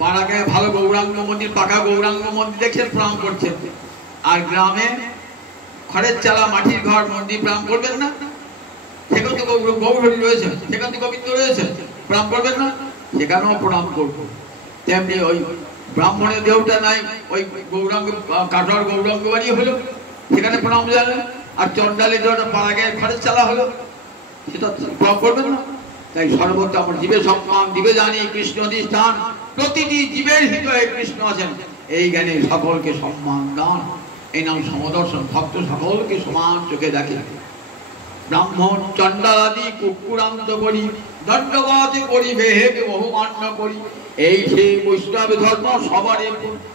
পাড়াকে ভালো গৌরাঙ্গ মন্দির, পাকা গৌরাঙ্গ মন্দির দেখছেন, প্রণাম করছেন। আর গ্রামে খড়ের চালা মাটির ঘর মন্দির প্রণাম করবেন না? সেখানে তো গৌরহরি রয়েছে, সেখানে গোবিন্দ রয়েছে, প্রণাম করবেন না? সেখানেও প্রণাম করবো। তেমনি ওই ব্রাহ্মণের দেহটা নাই, ওই গৌরাঙ্গ কাঠোয়ার গৌরাঙ্গ বাড়ি হলো, সেখানে প্রণাম জানেন। আর চণ্ডালের দেহটা পাড়াকে খড়ের চালা হলো, সেটা প্রণাম করবেন না? তাই সর্বত্র আমার জীবের সম্মান, জীবে জানি কৃষ্ণ অধিষ্ঠান, প্রতিটি জীবের হৃদয়ে কৃষ্ণ আছেন, এই জ্ঞানে সকলকে সম্মান দান, এই নাম সমদর্শন। ভক্ত সকলকে সমান চোখে দেখে। ব্রাহ্মণ চণ্ডাল আদি কুকুরান্ত করি, দণ্ডবাদ করিবে হেকে বহুমান্য করি, এই সেই বৈষ্ণব ধর্ম সবারে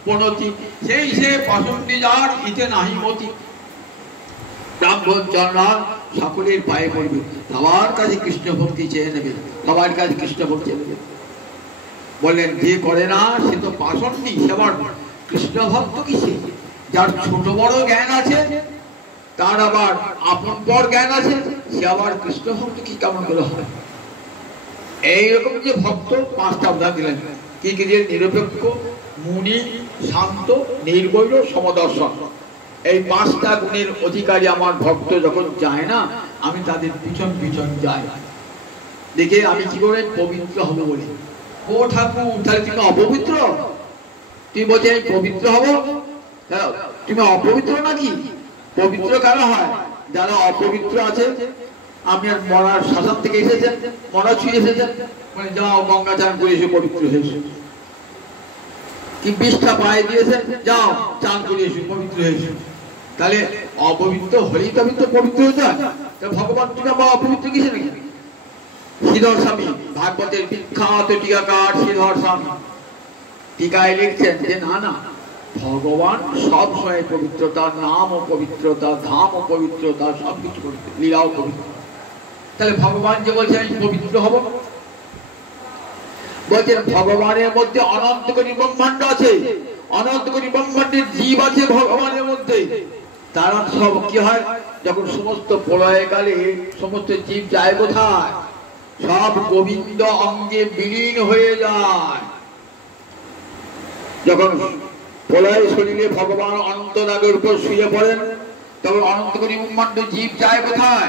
পনতি, সেই সে পাষণ্ডী যার ইতে নাহি মতি। ব্রাহ্মণ চণ্ডাল সকলের পায়ে পড়বে, সবার কাছে কৃষ্ণ ভক্তি চেয়ে নেবে, সবার কাছে কৃষ্ণ ভক্তি নেবে। বললেন যে করে না সে তো পাষণ্ডী, সে আবার কৃষ্ণ ভক্ত কিসে? যার ছোট বড় জ্ঞান আছে, তার আবার আপন পর জ্ঞান আছে, সে আবার কৃষ্ণ ভক্ত কি কেমন করে হয়? এইরকম যে ভক্ত পাঁচটা উদাহরণ দিলেন। কি কি দিয়ে? নিরপেক্ষ, মুনি, শান্ত, নির্বৈর, সমদর্শন। এই পাঁচটা গুণের অধিকারী আমার ভক্ত যখন যায় না, আমি তাদের পিছন পিছন যাই, দেখে আমি কি করে পবিত্র হবো বলি। ও ঠাকুর, তাহলে তুমি অপবিত্র? তুমি বলছো আমি পবিত্র হবো, তুমি অপবিত্র নাকি? পবিত্র কারা হয়? যারা অপবিত্র আছে। আপনি আর মরার শ্মশান থেকে এসেছেন, মরা ছুঁয়ে এসেছেন, মানে যাও গঙ্গা চান করে এসে পবিত্র হয়েছে। কি বিষটা পায়ে দিয়েছেন, যাও চান করে এসে পবিত্র হয়েছে। তাহলে অপবিত্র হলেই তবে তো পবিত্র হয়ে যায়। ভগবান তুমি আমার অপবিত্র কিসে নাকি? শ্রীধর স্বামী, ভাগবতের বিখ্যাত টিকাকার শ্রীধর স্বামী টিকায় লিখছেন যে না না, ভগবান সব সময় পবিত্রতা, নাম ও পবিত্রতা, ধাম ও পবিত্রতা, সবকিছু পবিত্র, লীলাও পবিত্র। তাহলে ভগবান যে বলছে আমি পবিত্র হব, বলছেন ভগবানের মধ্যে অনন্ত কোটি ব্রহ্মাণ্ড আছে, অনন্ত কোটি ব্রহ্মাণ্ডের জীব আছে ভগবানের মধ্যে। তারা সব কি হয়, যখন সমস্ত প্রলয়কালে সমস্ত জীব যায় কোথায়? সব গোবিন্দ অঙ্গে বিলীন হয়ে যায়। যখন প্রলয় শরীরে ভগবান অনন্তনাগের উপর শুয়ে পড়েন, তখন অনন্ত কোটি ব্রহ্মাণ্ড জীব যায় কোথায়?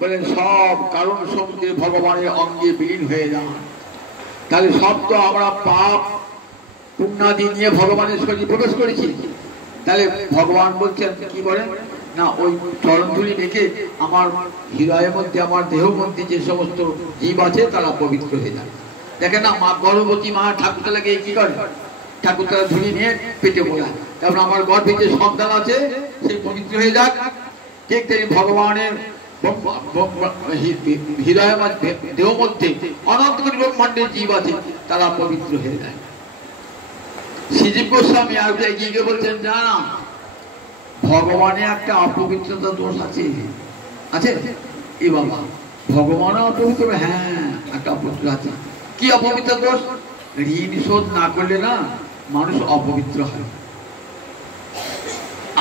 বলেন সব কারণ সমুদ্রে ভগবানের অঙ্গে বিলীন হয়ে যায়। তাহলে সব তো আমরা পাপ পুণ্যাদি নিয়ে ভগবানের শরীরে প্রবেশ করেছি। তাহলে ভগবান বলছেন কি বলেন না, ওই চরণধুলি রেখে আমার হৃদয়ের মধ্যে, আমার দেহের মধ্যে যে সমস্ত জীব আছে তারা পবিত্র হয়ে যায়। দেখেন না, মা গর্ভবতী মা ঠাকুরতলাকে কি করে? ঠাকুরতলা ধুলি নিয়ে পেটে বোলায়, তারপর আমার গর্ভে যে সন্তান আছে সে পবিত্র হয়ে যাক। ঠিক তেমনি ভগবানের হৃদয়ের মধ্যে, দেহ মধ্যে অনন্ত কোটি ব্রহ্মাণ্ডের জীব আছে, তারা পবিত্র হয়ে যায়। শ্রীজীব গোস্বামী আর এগিয়ে গিয়ে বলছেন জানা, ভগবানের একটা অপবিত্রতা দোষ আছে। আছে এ বাবা, ভগবানও অপবিত্র? হ্যাঁ, একটা অপবিত্র আছে। কি অপবিত্র দোষ? ঋণ শোধ না করলে না মানুষ অপবিত্র হয়।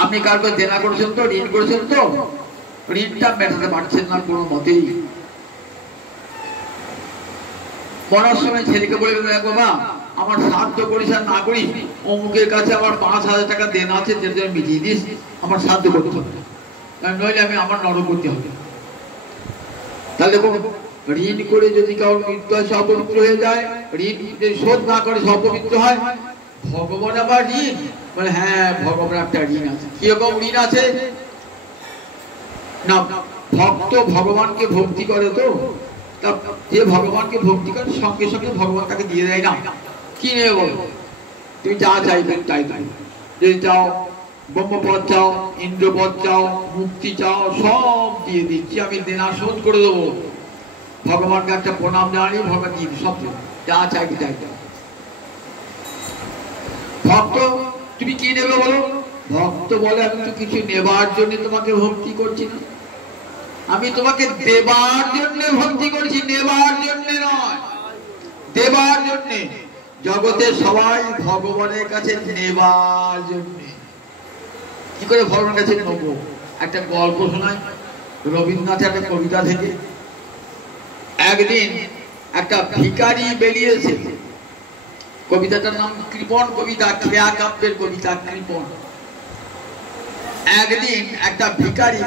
আপনি কারো দেনা করেছেন তো, ঋণ করেছেন তো, ঋণটা মেটাতে পারছেন না কোনো মতেই। পড়ার সময় ছেলেকে বলে বাবা আমার সাধ্য করিস আর না করিস, অমুকের কাছে আমার 5,000 টাকা দেনা আছে, যেটা মিটিয়ে দিস, আমার সাধ্য করতে হবে, নইলে আমি আমার নরক করতে হবে। তাহলে ঋণ করে যদি কারোর মৃত্যু হয় সে অপবিত্র হয়ে যায়, ঋণ শোধ না করে সে অপবিত্র হয়। ভগবান আবার ঋণ বলে, হ্যাঁ ভগবান একটা ঋণ আছে। কিরকম ঋণ আছে না, ভক্ত ভগবানকে ভক্তি করে তো, যে ভগবানকে ভক্তি করে সঙ্গে সঙ্গে ভগবান তাকে দিয়ে দেয় না। কি নেবে বলো? তুমি যা চাইবেন তাই তাই, যদি চাও ব্রহ্মপদ চাও, ইন্দ্রপদ চাও, মুক্তি চাও, সব দিয়ে দিচ্ছি, আমি দেনা শোধ করে দেবো। ভগবানকে একটা প্রণাম জানিয়ে ভগবান দিয়ে সব যা চাইবে তাই চাও। ভক্ত তুমি কি নেবে বলো? ভক্ত ভক্ত বলে আমি তো কিছু নেবার জন্য তোমাকে ভক্তি করছি না, আমি তোমাকে দেবার জন্য ভক্তি করছি, নেবার জন্য নয়, দেবার জন্য। জগতের সবাই ভগবানের কাছে নেবার জন্য। কি করে ভগবানের কাছে নেব? একটা গল্প শোনায় রবীন্দ্রনাথের একটা কবিতা থেকে। একদিন একটা ভিখারি বেরিয়েছে, কবিতাটার নাম কৃপণ কবিতা, খেয়া কাব্যের কবিতা কৃপণ। একদিন একটা ভিখারি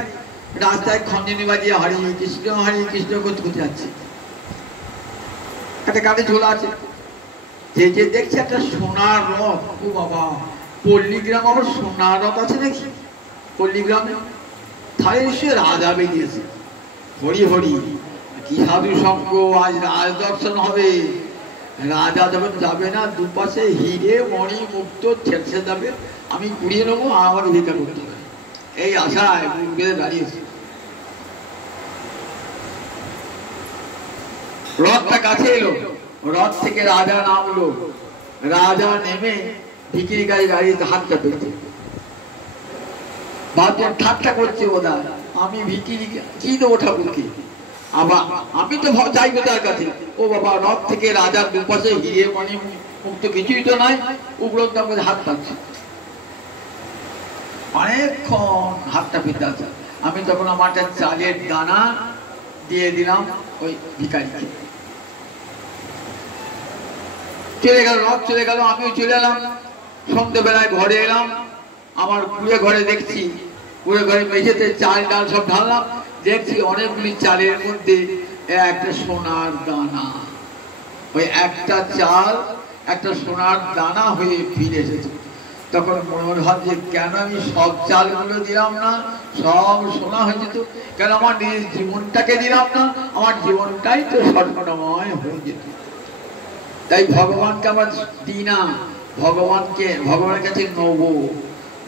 রাস্তায় খঞ্জনি বাজিয়ে হরে কৃষ্ণ করতে করতে যাচ্ছে, একটা কাঁধে ঝোলা আছে, যে যে দেখছে একটা সোনার রথ। ও বাবা, পল্লীগ্রাম আবার সোনার রথ আছে নাকি? পল্লীগ্রামে তাহলে নিশ্চয়ই রাজা বেরিয়েছে। হরি হরি, কি সাধু সঙ্গ, আজ রাজ দর্শন হবে। রাজা যখন যাবে না, দুপাশে হিরে মণি মুক্ত ছেড়ে যাবে, আমি কুড়িয়ে নেবো, আমার ভিক্ষা করতে হবে, এই আশায় বেঁধে দাঁড়িয়েছে। রথটা কাছে এলো, রথ থেকে রাজা নামলো। রাজা নেমে ভিখিরি গাড়িতে হাতটা পেতে ভাবছেন ঠাট্টা করছে বোধা, আমি ভিখিরি কি দেবো ঠাকুরকে, আবার আমি তো চাইবো তার কাছে। ও বাবা, রথ থেকে রাজার দুপাশে হিরে মণি মুক্ত কিছুই তো নাই, উপলব্ধ হাত পাচ্ছে, অনেকক্ষণ হাতটা পেতে আছে। আমি তখন আমার চালের দানা দিয়ে দিলাম ওই ভিখারিকে। চলে গেল, রথ চলে গেল, আমিও চলে এলাম। সন্ধ্যেবেলায় ঘরে এলাম, আমার কুড়ে ঘরে দেখছি, কুড়ে ঘরে মেঝেতে চাল ডাল সব ঢাললাম, দেখছি অনেকগুলি চালের মধ্যে একটা সোনার দানা। ওই একটা চাল একটা সোনার দানা হয়ে ফিরে এসেছে। তখন মনে হয় যে কেন আমি সব চালগুলো দিলাম না, সব সোনা হয়ে যেত, কেন আমার নিজের জীবনটাকে দিলাম না, আমার জীবনটাই তো স্বর্ণময় হয়ে যেত। তাই ভগবানকে আমার দিই না, ভগবানকে ভগবানের কাছে নেবো।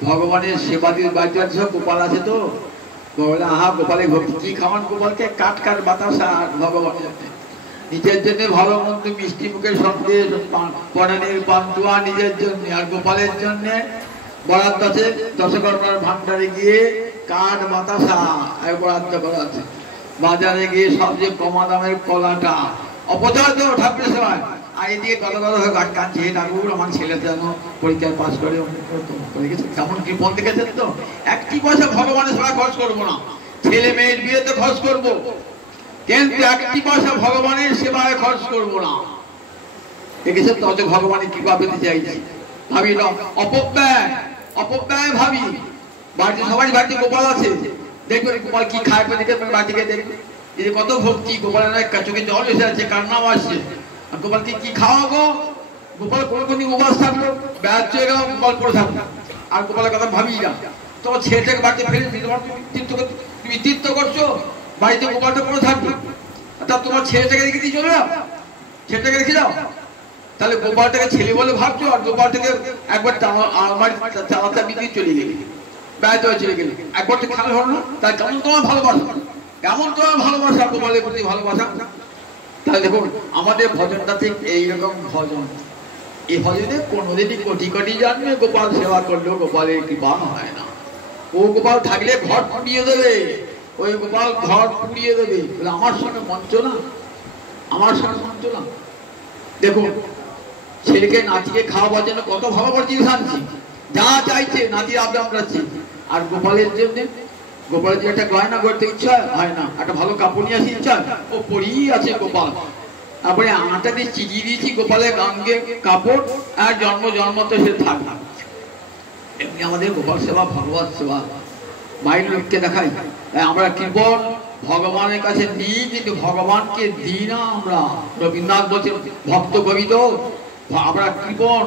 ভগবানের সেবা দিয়ে বাড়িতে সব গোপাল আছে তো, বলে আহা গোপালের ভক্তি, কি খাওয়ান গোপালকে? কাঠ কাঠ বাতাসা। ভগবানের নিজের জন্য ভালো মন্দ মিষ্টি মুখের সন্দেশ পরাণের পান্তুয়া নিজের জন্য, আর গোপালের জন্য বরাদ্দ আছে দশকর্মার ভান্ডারে গিয়ে কাঠ বাতাসা বরাদ্দ করা আছে। বাজারে গিয়ে সবচেয়ে কমা দামের কলাটা অপচয় তো ঠাকুরের সময়। আর এদিকে কত কত হয়ে কাঁদছে, হে ঠাকুর আমার ছেলে যেন পরীক্ষায় পাস করে। কেমন কৃপণ দেখেছেন তো, একটি পয়সা ভগবানের সেবা খরচ করবো না, ছেলে মেয়ের বিয়েতে খরচ করবো, কিন্তু একটি পয়সা ভগবানের সেবায় খরচ করবো না। দেখেছেন তো, ভগবানের কৃপা পেতে চাইছি। ভাবি অপব্যয়, অপব্যয় ভাবি। বাড়িতে সবাই বাড়িতে গোপাল আছে, দেখবেন গোপাল কি খায়, দেখবেন বাড়িতে দেখবেন এই কত ভক্তি, গোপালের চোখে জল এসে আছে, কান্নাও আসছে। আর গোপালকে কি খাওয়া গো? গোপাল কোনদিন উপাস থাকলো, ব্যাস চলে গেল, গোপাল পড়ে থাকলো, আর গোপালের কথা ভাবি না। তোমার ছেলেটাকে বাড়িতে ফেলে তুমি তীর্থ করছো, বাড়িতে গোপালটা পড়ে থাকবে, তা তোমার ছেলেটাকে রেখে দিয়ে চলে যাও, ছেলেটাকে রেখে যাও। তাহলে গোপালটাকে ছেলে বলে ভাবছো, আর গোপালটাকে একবার আমার চালাতে দিয়ে চলে গেলে, ব্যয় হয়ে চলে গেলে, একবার তো খেয়াল হলো না। তাই কেমন তোমার ভালোবাসা, কেমন তোমার ভালোবাসা, গোপালের প্রতি ভালোবাসা। তাহলে দেখুন আমাদের ভজনটা ঠিক এইরকম ভজন। এই ভজনে কোনোদিনই কোটি কোটি জন্মে গোপাল সেবা করলেও গোপালের কৃপা হয় না। ও গোপাল থাকলে ঘর পুড়িয়ে দেবে, ওই গোপাল ঘর পুড়িয়ে দেবে। আমার সঙ্গে মঞ্চ না, আমার সঙ্গে মঞ্চ না। দেখুন ছেলেকে নাতিকে খাওয়াবার জন্য কত ভালো করে জিনিস আনছি, যা চাইছে নাতির আবদার রাখছি। আর গোপালের জন্য, গোপালের যে একটা গয়না করতে ইচ্ছা হয় না, একটা ভালো কাপড় নিয়ে আসি ইচ্ছা, ও পরেই আছে গোপাল। তারপরে আটা দিয়ে চিজিয়ে দিয়েছি গোপালের গাঙ্গে কাপড়, আর জন্ম জন্ম তো সে থাকবে। এমনি আমাদের গোপাল সেবা ভগবত সেবা, বাইরের লোককে দেখাই। আমরা কৃপণ, ভগবানের কাছে নিই কিন্তু ভগবানকে দিই না আমরা। রবীন্দ্রনাথ বলছে ভক্ত কবি তো, আমরা কৃপণ,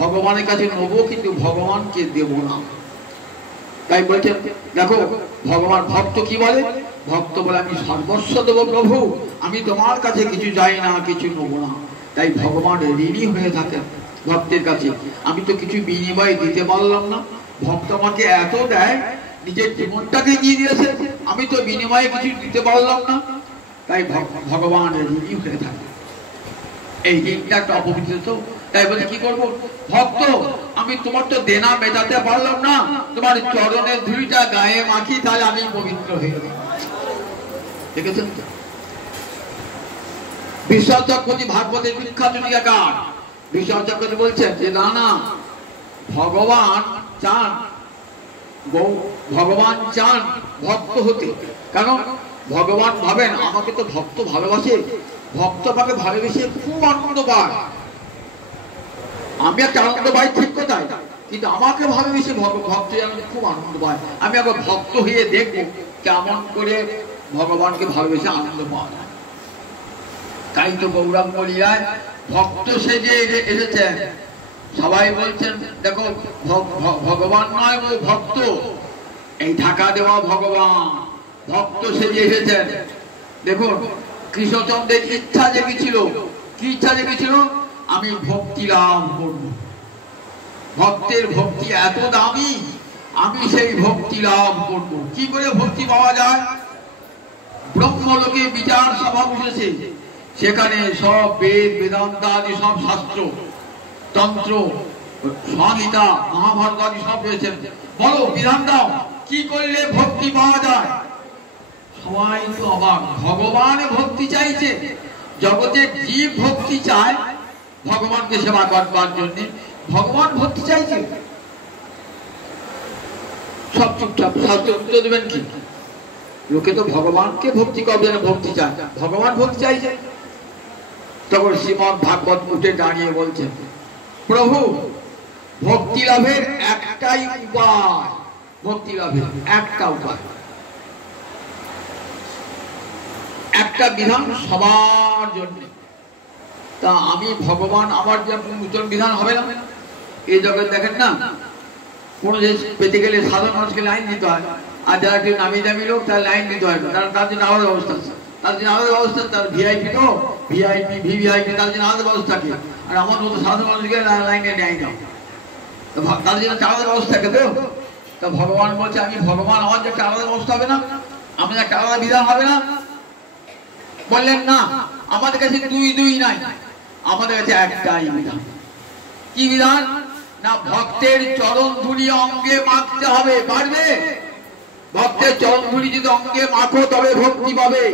ভগবানের কাছে নেবো কিন্তু ভগবানকে দেব না। তাই বলছেন দেখো ভগবান, ভক্ত কি বলে? ভক্ত বলে আমি সর্বস্ব দেবো প্রভু, আমি তোমার কাছে কিছু চাই না, কিছু নেবো না। তাই ভগবান ঋণী হয়ে থাকেন ভক্তের কাছে। আমি তো কিছু বিনিময় দিতে পারলাম না, ভক্ত আমাকে এত দেয়, নিজের জীবনটাকে দিয়ে দিয়েছে, আমি তো বিনিময়ে কিছু দিতে পারলাম না। তাই ভগবান ঋণী হয়ে থাকে। এই ঋণটা একটা অপবিত্র তো। তাই বলে কি করবো? ভক্ত আমি আমি তোমার তো দেনা মেটাতে পারলাম না, তোমার চরণের ধুলিটা গায়ে মাখি, তাহলে আমি পবিত্র হয়ে যাই। দেখেছেন তো বিশ্বাস চক্রবর্তী ভাগবতের বিখ্যাত টিকাকার বিশ্বাস চক্রবর্তী বলছেন যে না না, ভগবান চান ভক্ত হতে। কারণ ভগবান ভাবেন আমাকে তো ভক্ত ভালোবাসে, ভক্ত আমাকে ভালোবেসে খুব আনন্দ পায়। আমি একটা আনন্দ পাই ঠিক কোথায়, কিন্তু আমাকে ভালোবেসে ভক্ত যেন খুব আনন্দ পায়। আমি আবার ভক্ত হয়ে দেখবো কেমন করে ভগবানকে ভালোবেসে আনন্দ পাওয়া যায়। তাই তো গৌরাঙ্গ লীলায় ভক্ত সেজে এসেছেন। সবাই বলছেন দেখো ভগবান নয় ও ভক্ত, এই ঢাকা দেওয়া ভগবান ভক্ত সেজে এসেছেন। দেখুন কৃষ্ণচন্দ্রের ইচ্ছা জেগেছিল, কি ইচ্ছা জেগেছিল? আমি ভক্তি লাভ করব। ভক্তের ভক্তি এত দামি, আমি সেই ভক্তি লাভ করব। কি করে ভক্তি পাওয়া যায়? ব্রহ্মলোকে বিচার সভা বসেছে, সেখানে সব বেদ বেদান্ত আদি সব শাস্ত্র, তন্ত্র, সংহিতা, মহাভারত আদি সব রয়েছেন। বলো বিধান দাও, কি করলে ভক্তি পাওয়া যায়? সবাই তো অবাক। ভগবান ভক্তি চাইছে, জগতে জীব ভক্তি চায় ভগবানকে সেবা করবার জন্য, ভগবান ভক্তি চাইছে। সব চুপচাপ, শাস্ত্র উত্তর দেবেন কি? লোকে তো ভগবানকে ভক্তি করবে না, ভক্তি চায়, ভগবান ভক্তি চাইছে। তখন শ্রীমদ্ ভাগবত উঠে দাঁড়িয়ে বলছেন, প্রভু ভক্তি লাভের একটাই উপায়, ভক্তি লাভের একটা উপায়, একটা বিধান সবার জন্য। তা আমি ভগবান আমার যে নূতন বিধান হবে না? এই জগৎ দেখেন না, কোন দেশ পেতে গেলে সাধারণ মানুষকে লাইন দিতে হয়, আর যারা কেউ নামি দামি লোক তার লাইন দিতে হয় না, তার জন্য আলাদা ব্যবস্থা আছে। তার জন্য আলাদা ব্যবস্থা, তার ভিআইপি তো ভিআইপি ভিভিআইপি, তার জন্য আলাদা ব্যবস্থা থাকে। আর আমার মতো সাধারণ মানুষকে লাইনে নেয় না, তার জন্য আলাদা ব্যবস্থা থাকে। তো ভগবান বলছে আমি ভগবান, আমার যে একটা আলাদা ব্যবস্থা হবে না, আমার একটা আলাদা বিধান হবে না? বললেন না, আমাদের কাছে দুই নাই, আমাদের কাছে একটাই বিধান। কি বিধান? না ভক্তের চরণ ধুলি অঙ্গে মাখতে হবে। পারবে? ভক্তের চরণ ধুলি যদি অঙ্গে মাখো তবে ভক্তি পাবে।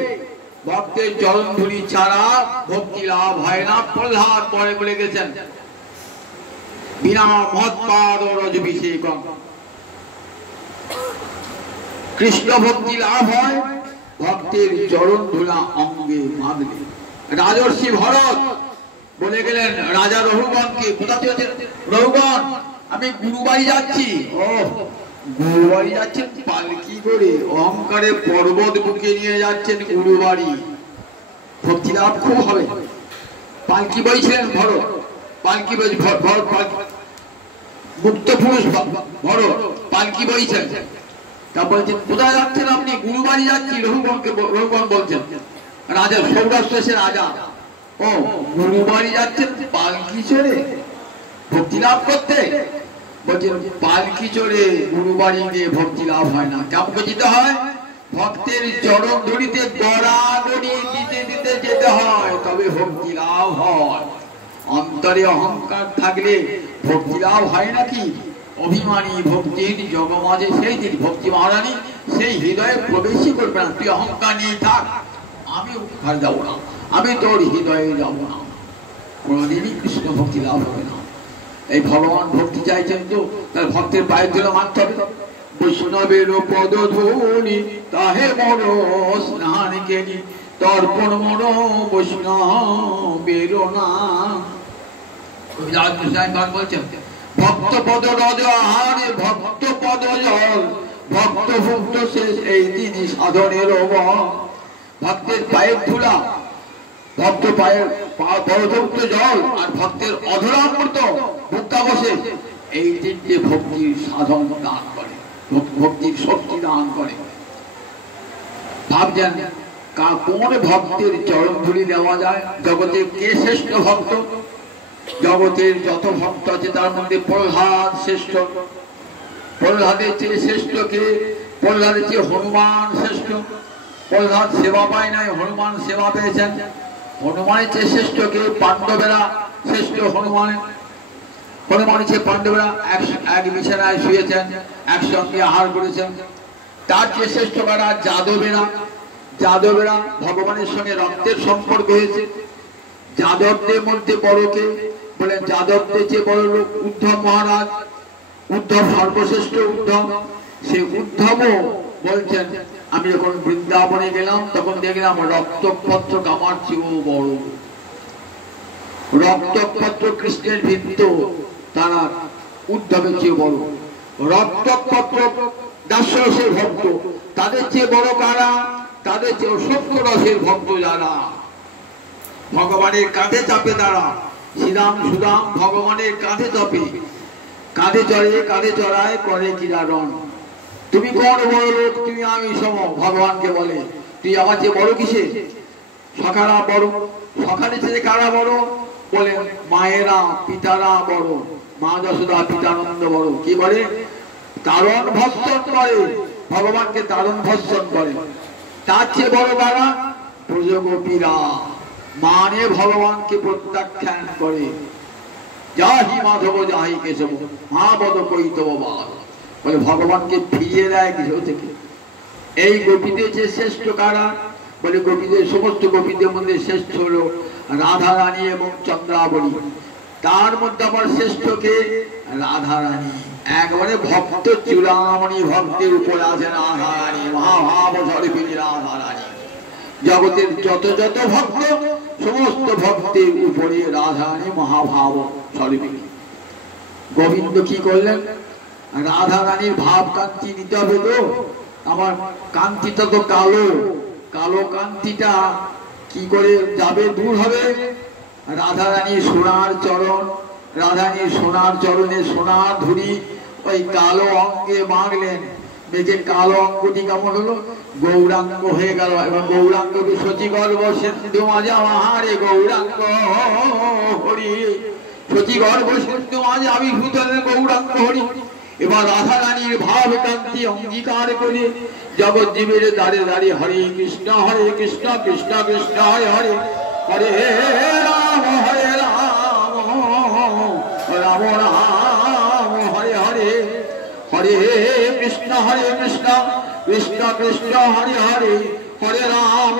ভক্তের চরণ ধুলি ছাড়া ভক্তি লাভ হয় না। প্রহ্লাদ পরে বলে গেছেন, বিনা মহৎপাদ রজভিষেকম, কৃষ্ণ ভক্তি লাভ হয় ভক্তের চরণ ধুলা অঙ্গে মাখলে। রাজর্ষি ভরত বলে গেলেন রাজা রঘুগণকে, কোথা থেকে রঘুগণ আমি গুরুবাড়ি যাচ্ছি। ও গুরুবাড়ি যাচ্ছেন পালকি করে, অহংকারে পর্বত বুকে নিয়ে যাচ্ছেন গুরুবাড়ি, ভক্তি লাভ খুব হবে। পালকি বইছিলেন ভরত, পালকি বই মুক্ত পুরুষ ভরত পালকি বইছেন। তা বলছেন কোথায় যাচ্ছেন আপনি? গুরুবাড়ি যাচ্ছি। রঘুগণ বলছেন রাজা, সৌরাষ্ট্রের রাজা, ও গুরুবাড়ি যাচ্ছেন পালকি চড়ে ভক্তি লাভ করতে? বলছেন পালকি চড়ে গুরুবাড়ি গিয়ে ভক্তি লাভ হয় না। কেমন যেতে হয়? ভক্তের চরণ ধরিতে গড়াগড়ি দিতে দিতে যেতে হয়, তবে ভক্তি লাভ হয়। অন্তরে অহংকার থাকলে ভক্তি লাভ হয় নাকি? অভিমানী ভক্তির জগমাঝে সেই দিন ভক্তি মহারানী সেই হৃদয়ে প্রবেশই করবে না। তুই অহংকার নিয়ে থাক, আমি ঘর যাবো না, আমি তোর হৃদয়ে যাবো না, কোনদিনই কৃষ্ণ ভক্তি লাভ হবে না। এই ভগবান ভক্তি চাইছেন তো তার ভক্তের পায়ের ধুলো মানতে হবে। বৈষ্ণবের পদধূলি তাহে মন স্নান কেনি, তর্পণ মন বৈষ্ণবের নাম। বলছেন ভক্ত পদ রজ আহারে ভক্ত পদ জল, ভক্ত ভক্ত শেষ এই তিনি সাধনের বল। ভক্তের পায়ের ধুলা, ভক্ত পায়ের পদযুক্ত জল আর ভক্তের অধরামৃত ভুক্তা বসে, এই তিনটে ভক্তির সাধন দান করে, ভক্তির শক্তি দান করে। ভাবছেন কোন ভক্তের চরণ ধুলি দেওয়া যায়? জগতে কে শ্রেষ্ঠ ভক্ত? জগতের যত ভক্ত আছে তার মধ্যে প্রহ্লাদ শ্রেষ্ঠ। প্রহ্লাদের চেয়ে শ্রেষ্ঠ কে? প্রহ্লাদের চেয়ে হনুমান শ্রেষ্ঠ। প্রহ্লাদ সেবা পায় নাই, হনুমান সেবা পেয়েছেন। হনুমানের চেয়ে শ্রেষ্ঠ কে? পাণ্ডবেরা শ্রেষ্ঠ হনুমানের। হনুমান সে পাণ্ডবরা এক বিছানায় শুয়েছেন, একসঙ্গে আহার করেছেন। তার যে শ্রেষ্ঠ কারা যাদবেরা, যাদবেরা ভগবানের সঙ্গে রক্তের সম্পর্ক হয়েছে। যাদবদের মধ্যে বড়কে বলেন, যাদবদের যে বড় লোক উদ্ধব মহারাজ, উদ্ধব সর্বশ্রেষ্ঠ উদ্ধব। সে উদ্ধবও বলছেন আমি যখন বৃন্দাবনে গেলাম তখন দেখলাম রক্তপত্র আমার চেয়েও বড়। রক্তপত্র কৃষ্ণের ভিত্ত, তারা উদ্ধবের চেয়ে বড়। রক্তপত্র দাসরসের ভক্ত, তাদের চেয়ে বড় কারা? তাদের চেয়ে সত্য রসের ভক্ত যারা ভগবানের কাঁধে চাপে, তারা শ্রীরাম সুদাম ভগবানের কাঁধে চাপে, কাঁধে চড়ে, কাঁধে চড়ায় করে কিরারণ। তুমি কোন বড় লোক, তুমি আমি সম, ভগবানকে বলে তুই আমার চেয়ে বড় কিসে? সখারা বড়। সখারে চেয়ে কারা বড়? বলেন মায়েরা পিতারা বড়, মা যশোদা পিতানন্দ বড়। কি বলে? তারণ ভর্ষণ করে, ভগবানকে তারণ ভর্ষণ করে। তার চেয়ে বড় কারা? ব্রজগোপীরা, মানে ভগবানকে প্রত্যাখ্যান করে। যাহি মাধব যাহি কেশব মা বদ কৈতব বাদ, বলে ভগবানকে ফিরিয়ে দেয় গৃহ থেকে। এই গোপীদের যে শ্রেষ্ঠ কারা? বলে গোপীদের সমস্ত গোপীদের মধ্যে শ্রেষ্ঠ হলো রাধা রানী এবং চন্দ্রাবলী। তার মধ্যে আবার শ্রেষ্ঠ কে? রাধা রানী। একবারে ভক্ত চূড়ামণি ভক্তের উপর আছে রাধা রানী, মহাভাব স্বরূপিণী রাধা রানী। জগতের যত যত ভক্ত, সমস্ত ভক্তের উপরে রাধা রানী মহাভাব স্বরূপিণী। গোবিন্দ কি করলেন? রাধা রানীর ভাব কান্তি নিতে হবে তো। আমার কান্তিটা তো কালো, কালো কান্তিটা কি করে যাবে, দূর হবে? রাধা রানীর সোনার চরণ, রাধারানীর সোনার চরণে সোনার ধুরি ওই কালো অঙ্গে মাখলেন। দেখে কালো অঙ্গটি কেমন হলো? গৌরাঙ্গ হয়ে গেল। এবং গৌরাঙ্গকে শচীগর্ভ সিন্ধু মাঝে আহারে গৌরাঙ্গ হরি, শচীগর্ভ সিন্ধু মাঝে আবির্ভূত হলেন গৌরাঙ্গ হরি। এবার রাধা রানীর ভাব কান্তি অঙ্গীকার করে জগৎ জীবের দাঁড়ে দাঁড়িয়ে হরে কৃষ্ণ কৃষ্ণ কৃষ্ণ হরে হরে, হরে রাম রাম রাম হরে হরে, হরে কৃষ্ণ কৃষ্ণ কৃষ্ণ হরে হরে, হরে রাম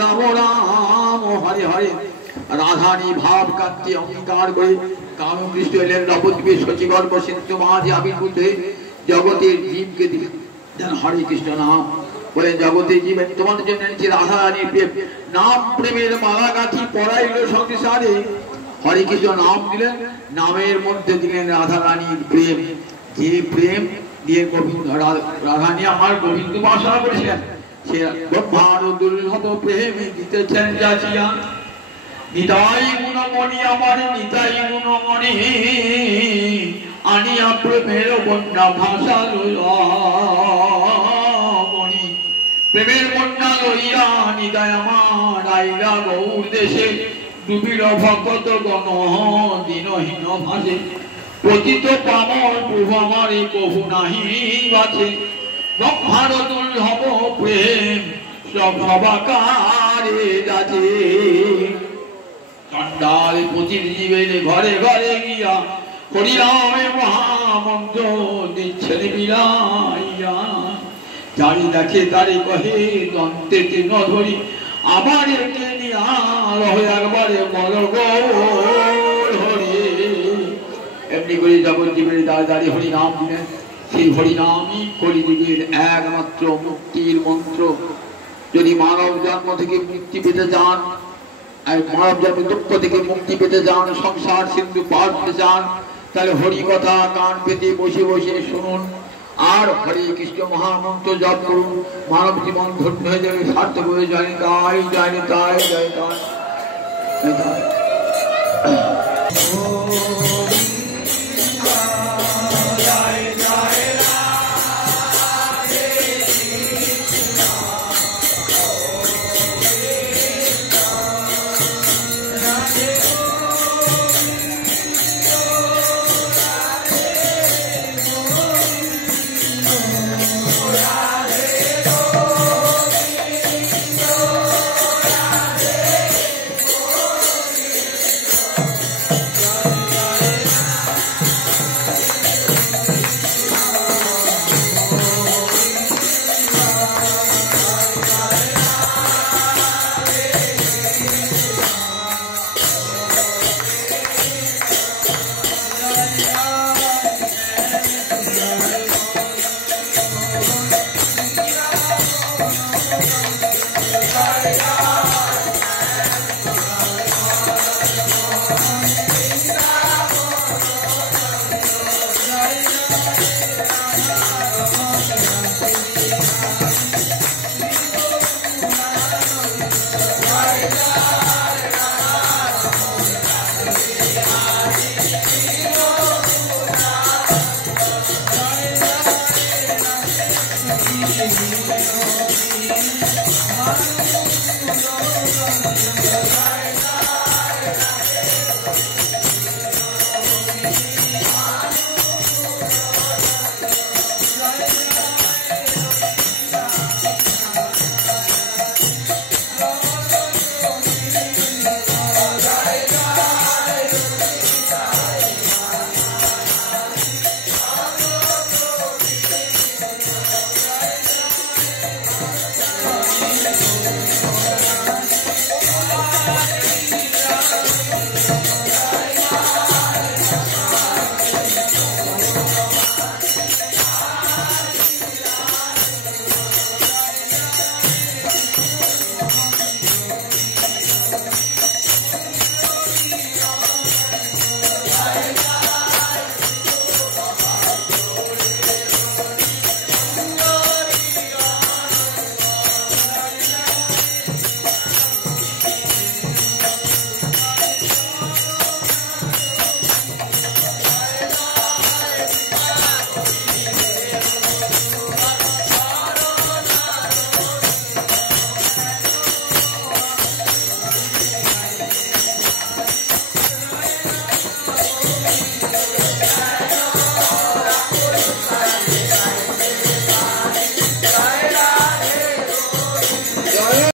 রাম রাম হরে হরে। রাধানী ভাব কান্তি অঙ্গীকার করে কামকৃষ্ণ এলেন নবদ্বীপে শচীগর্ভ সিন্ধু মাঝে আবির্ভূত হয়ে জগতের জীবকে দিলেন হরে কৃষ্ণ নাম। বলে জগতের জীব তোমাদের জন্য এনেছি রাধা রানীর প্রেম, নাম প্রেমের মালা গাঁথি পড়াইল সংসারে। হরে কৃষ্ণ নাম দিলেন, নামের মধ্যে দিলেন রাধা রানীর প্রেম। যে প্রেম দিয়ে গোবিন্দ রাধা নিয়ে আমার গোবিন্দ বাসনা করেছিলেন, সে ব্রহ্মার দুর্লভ প্রেম দিতেছেন যাচিয়া। নিতাই গুণমণি আমার নিতাই গুণমণি, আনিয়া প্রেমের বন্যা ভাষা লইয়া, প্রেমের বন্যা লইয়া নিতাই আমার আইলা গৌর দেশে। ডুবিল ভক্ত গণ দিনহীন ভাসে, পতিত পামর প্রভু আমার কভু নাহি বাছে। ব্রহ্মার দুর্লভ প্রেম সব সবাকারে যাচ্ছে। চণ্ডাল পতির জীবের ঘরে ঘরে গিয়া হরিনামে মহামন্ত্র দিচ্ছেন বিলাইয়া। যারি দেখে তারে কহে দন্তে চিহ্ন ধরি, আমার একে নিয়া একবারে মর হরি। এমনি করে জগৎ জীবের দাঁড়ে দাঁড়িয়ে হরিনাম দিলেন। সেই হরিনামই কলিযুগের একমাত্র মুক্তির মন্ত্র। যদি মানব জন্ম থেকে মুক্তি পেতে চান, মানব জন্মের দুঃখ থেকে মুক্তি পেতে চান, সংসার সিন্ধু পার পেতে চান, তাহলে হরি কথা কান পেতে বসে বসে শুনুন আর হরে কৃষ্ণ মহামন্ত্র জপ করুন। মানব জীবন ধন্য হয়ে যাবে, সার্থক হয়ে যায়। তাই যায় তাই যায় তাই।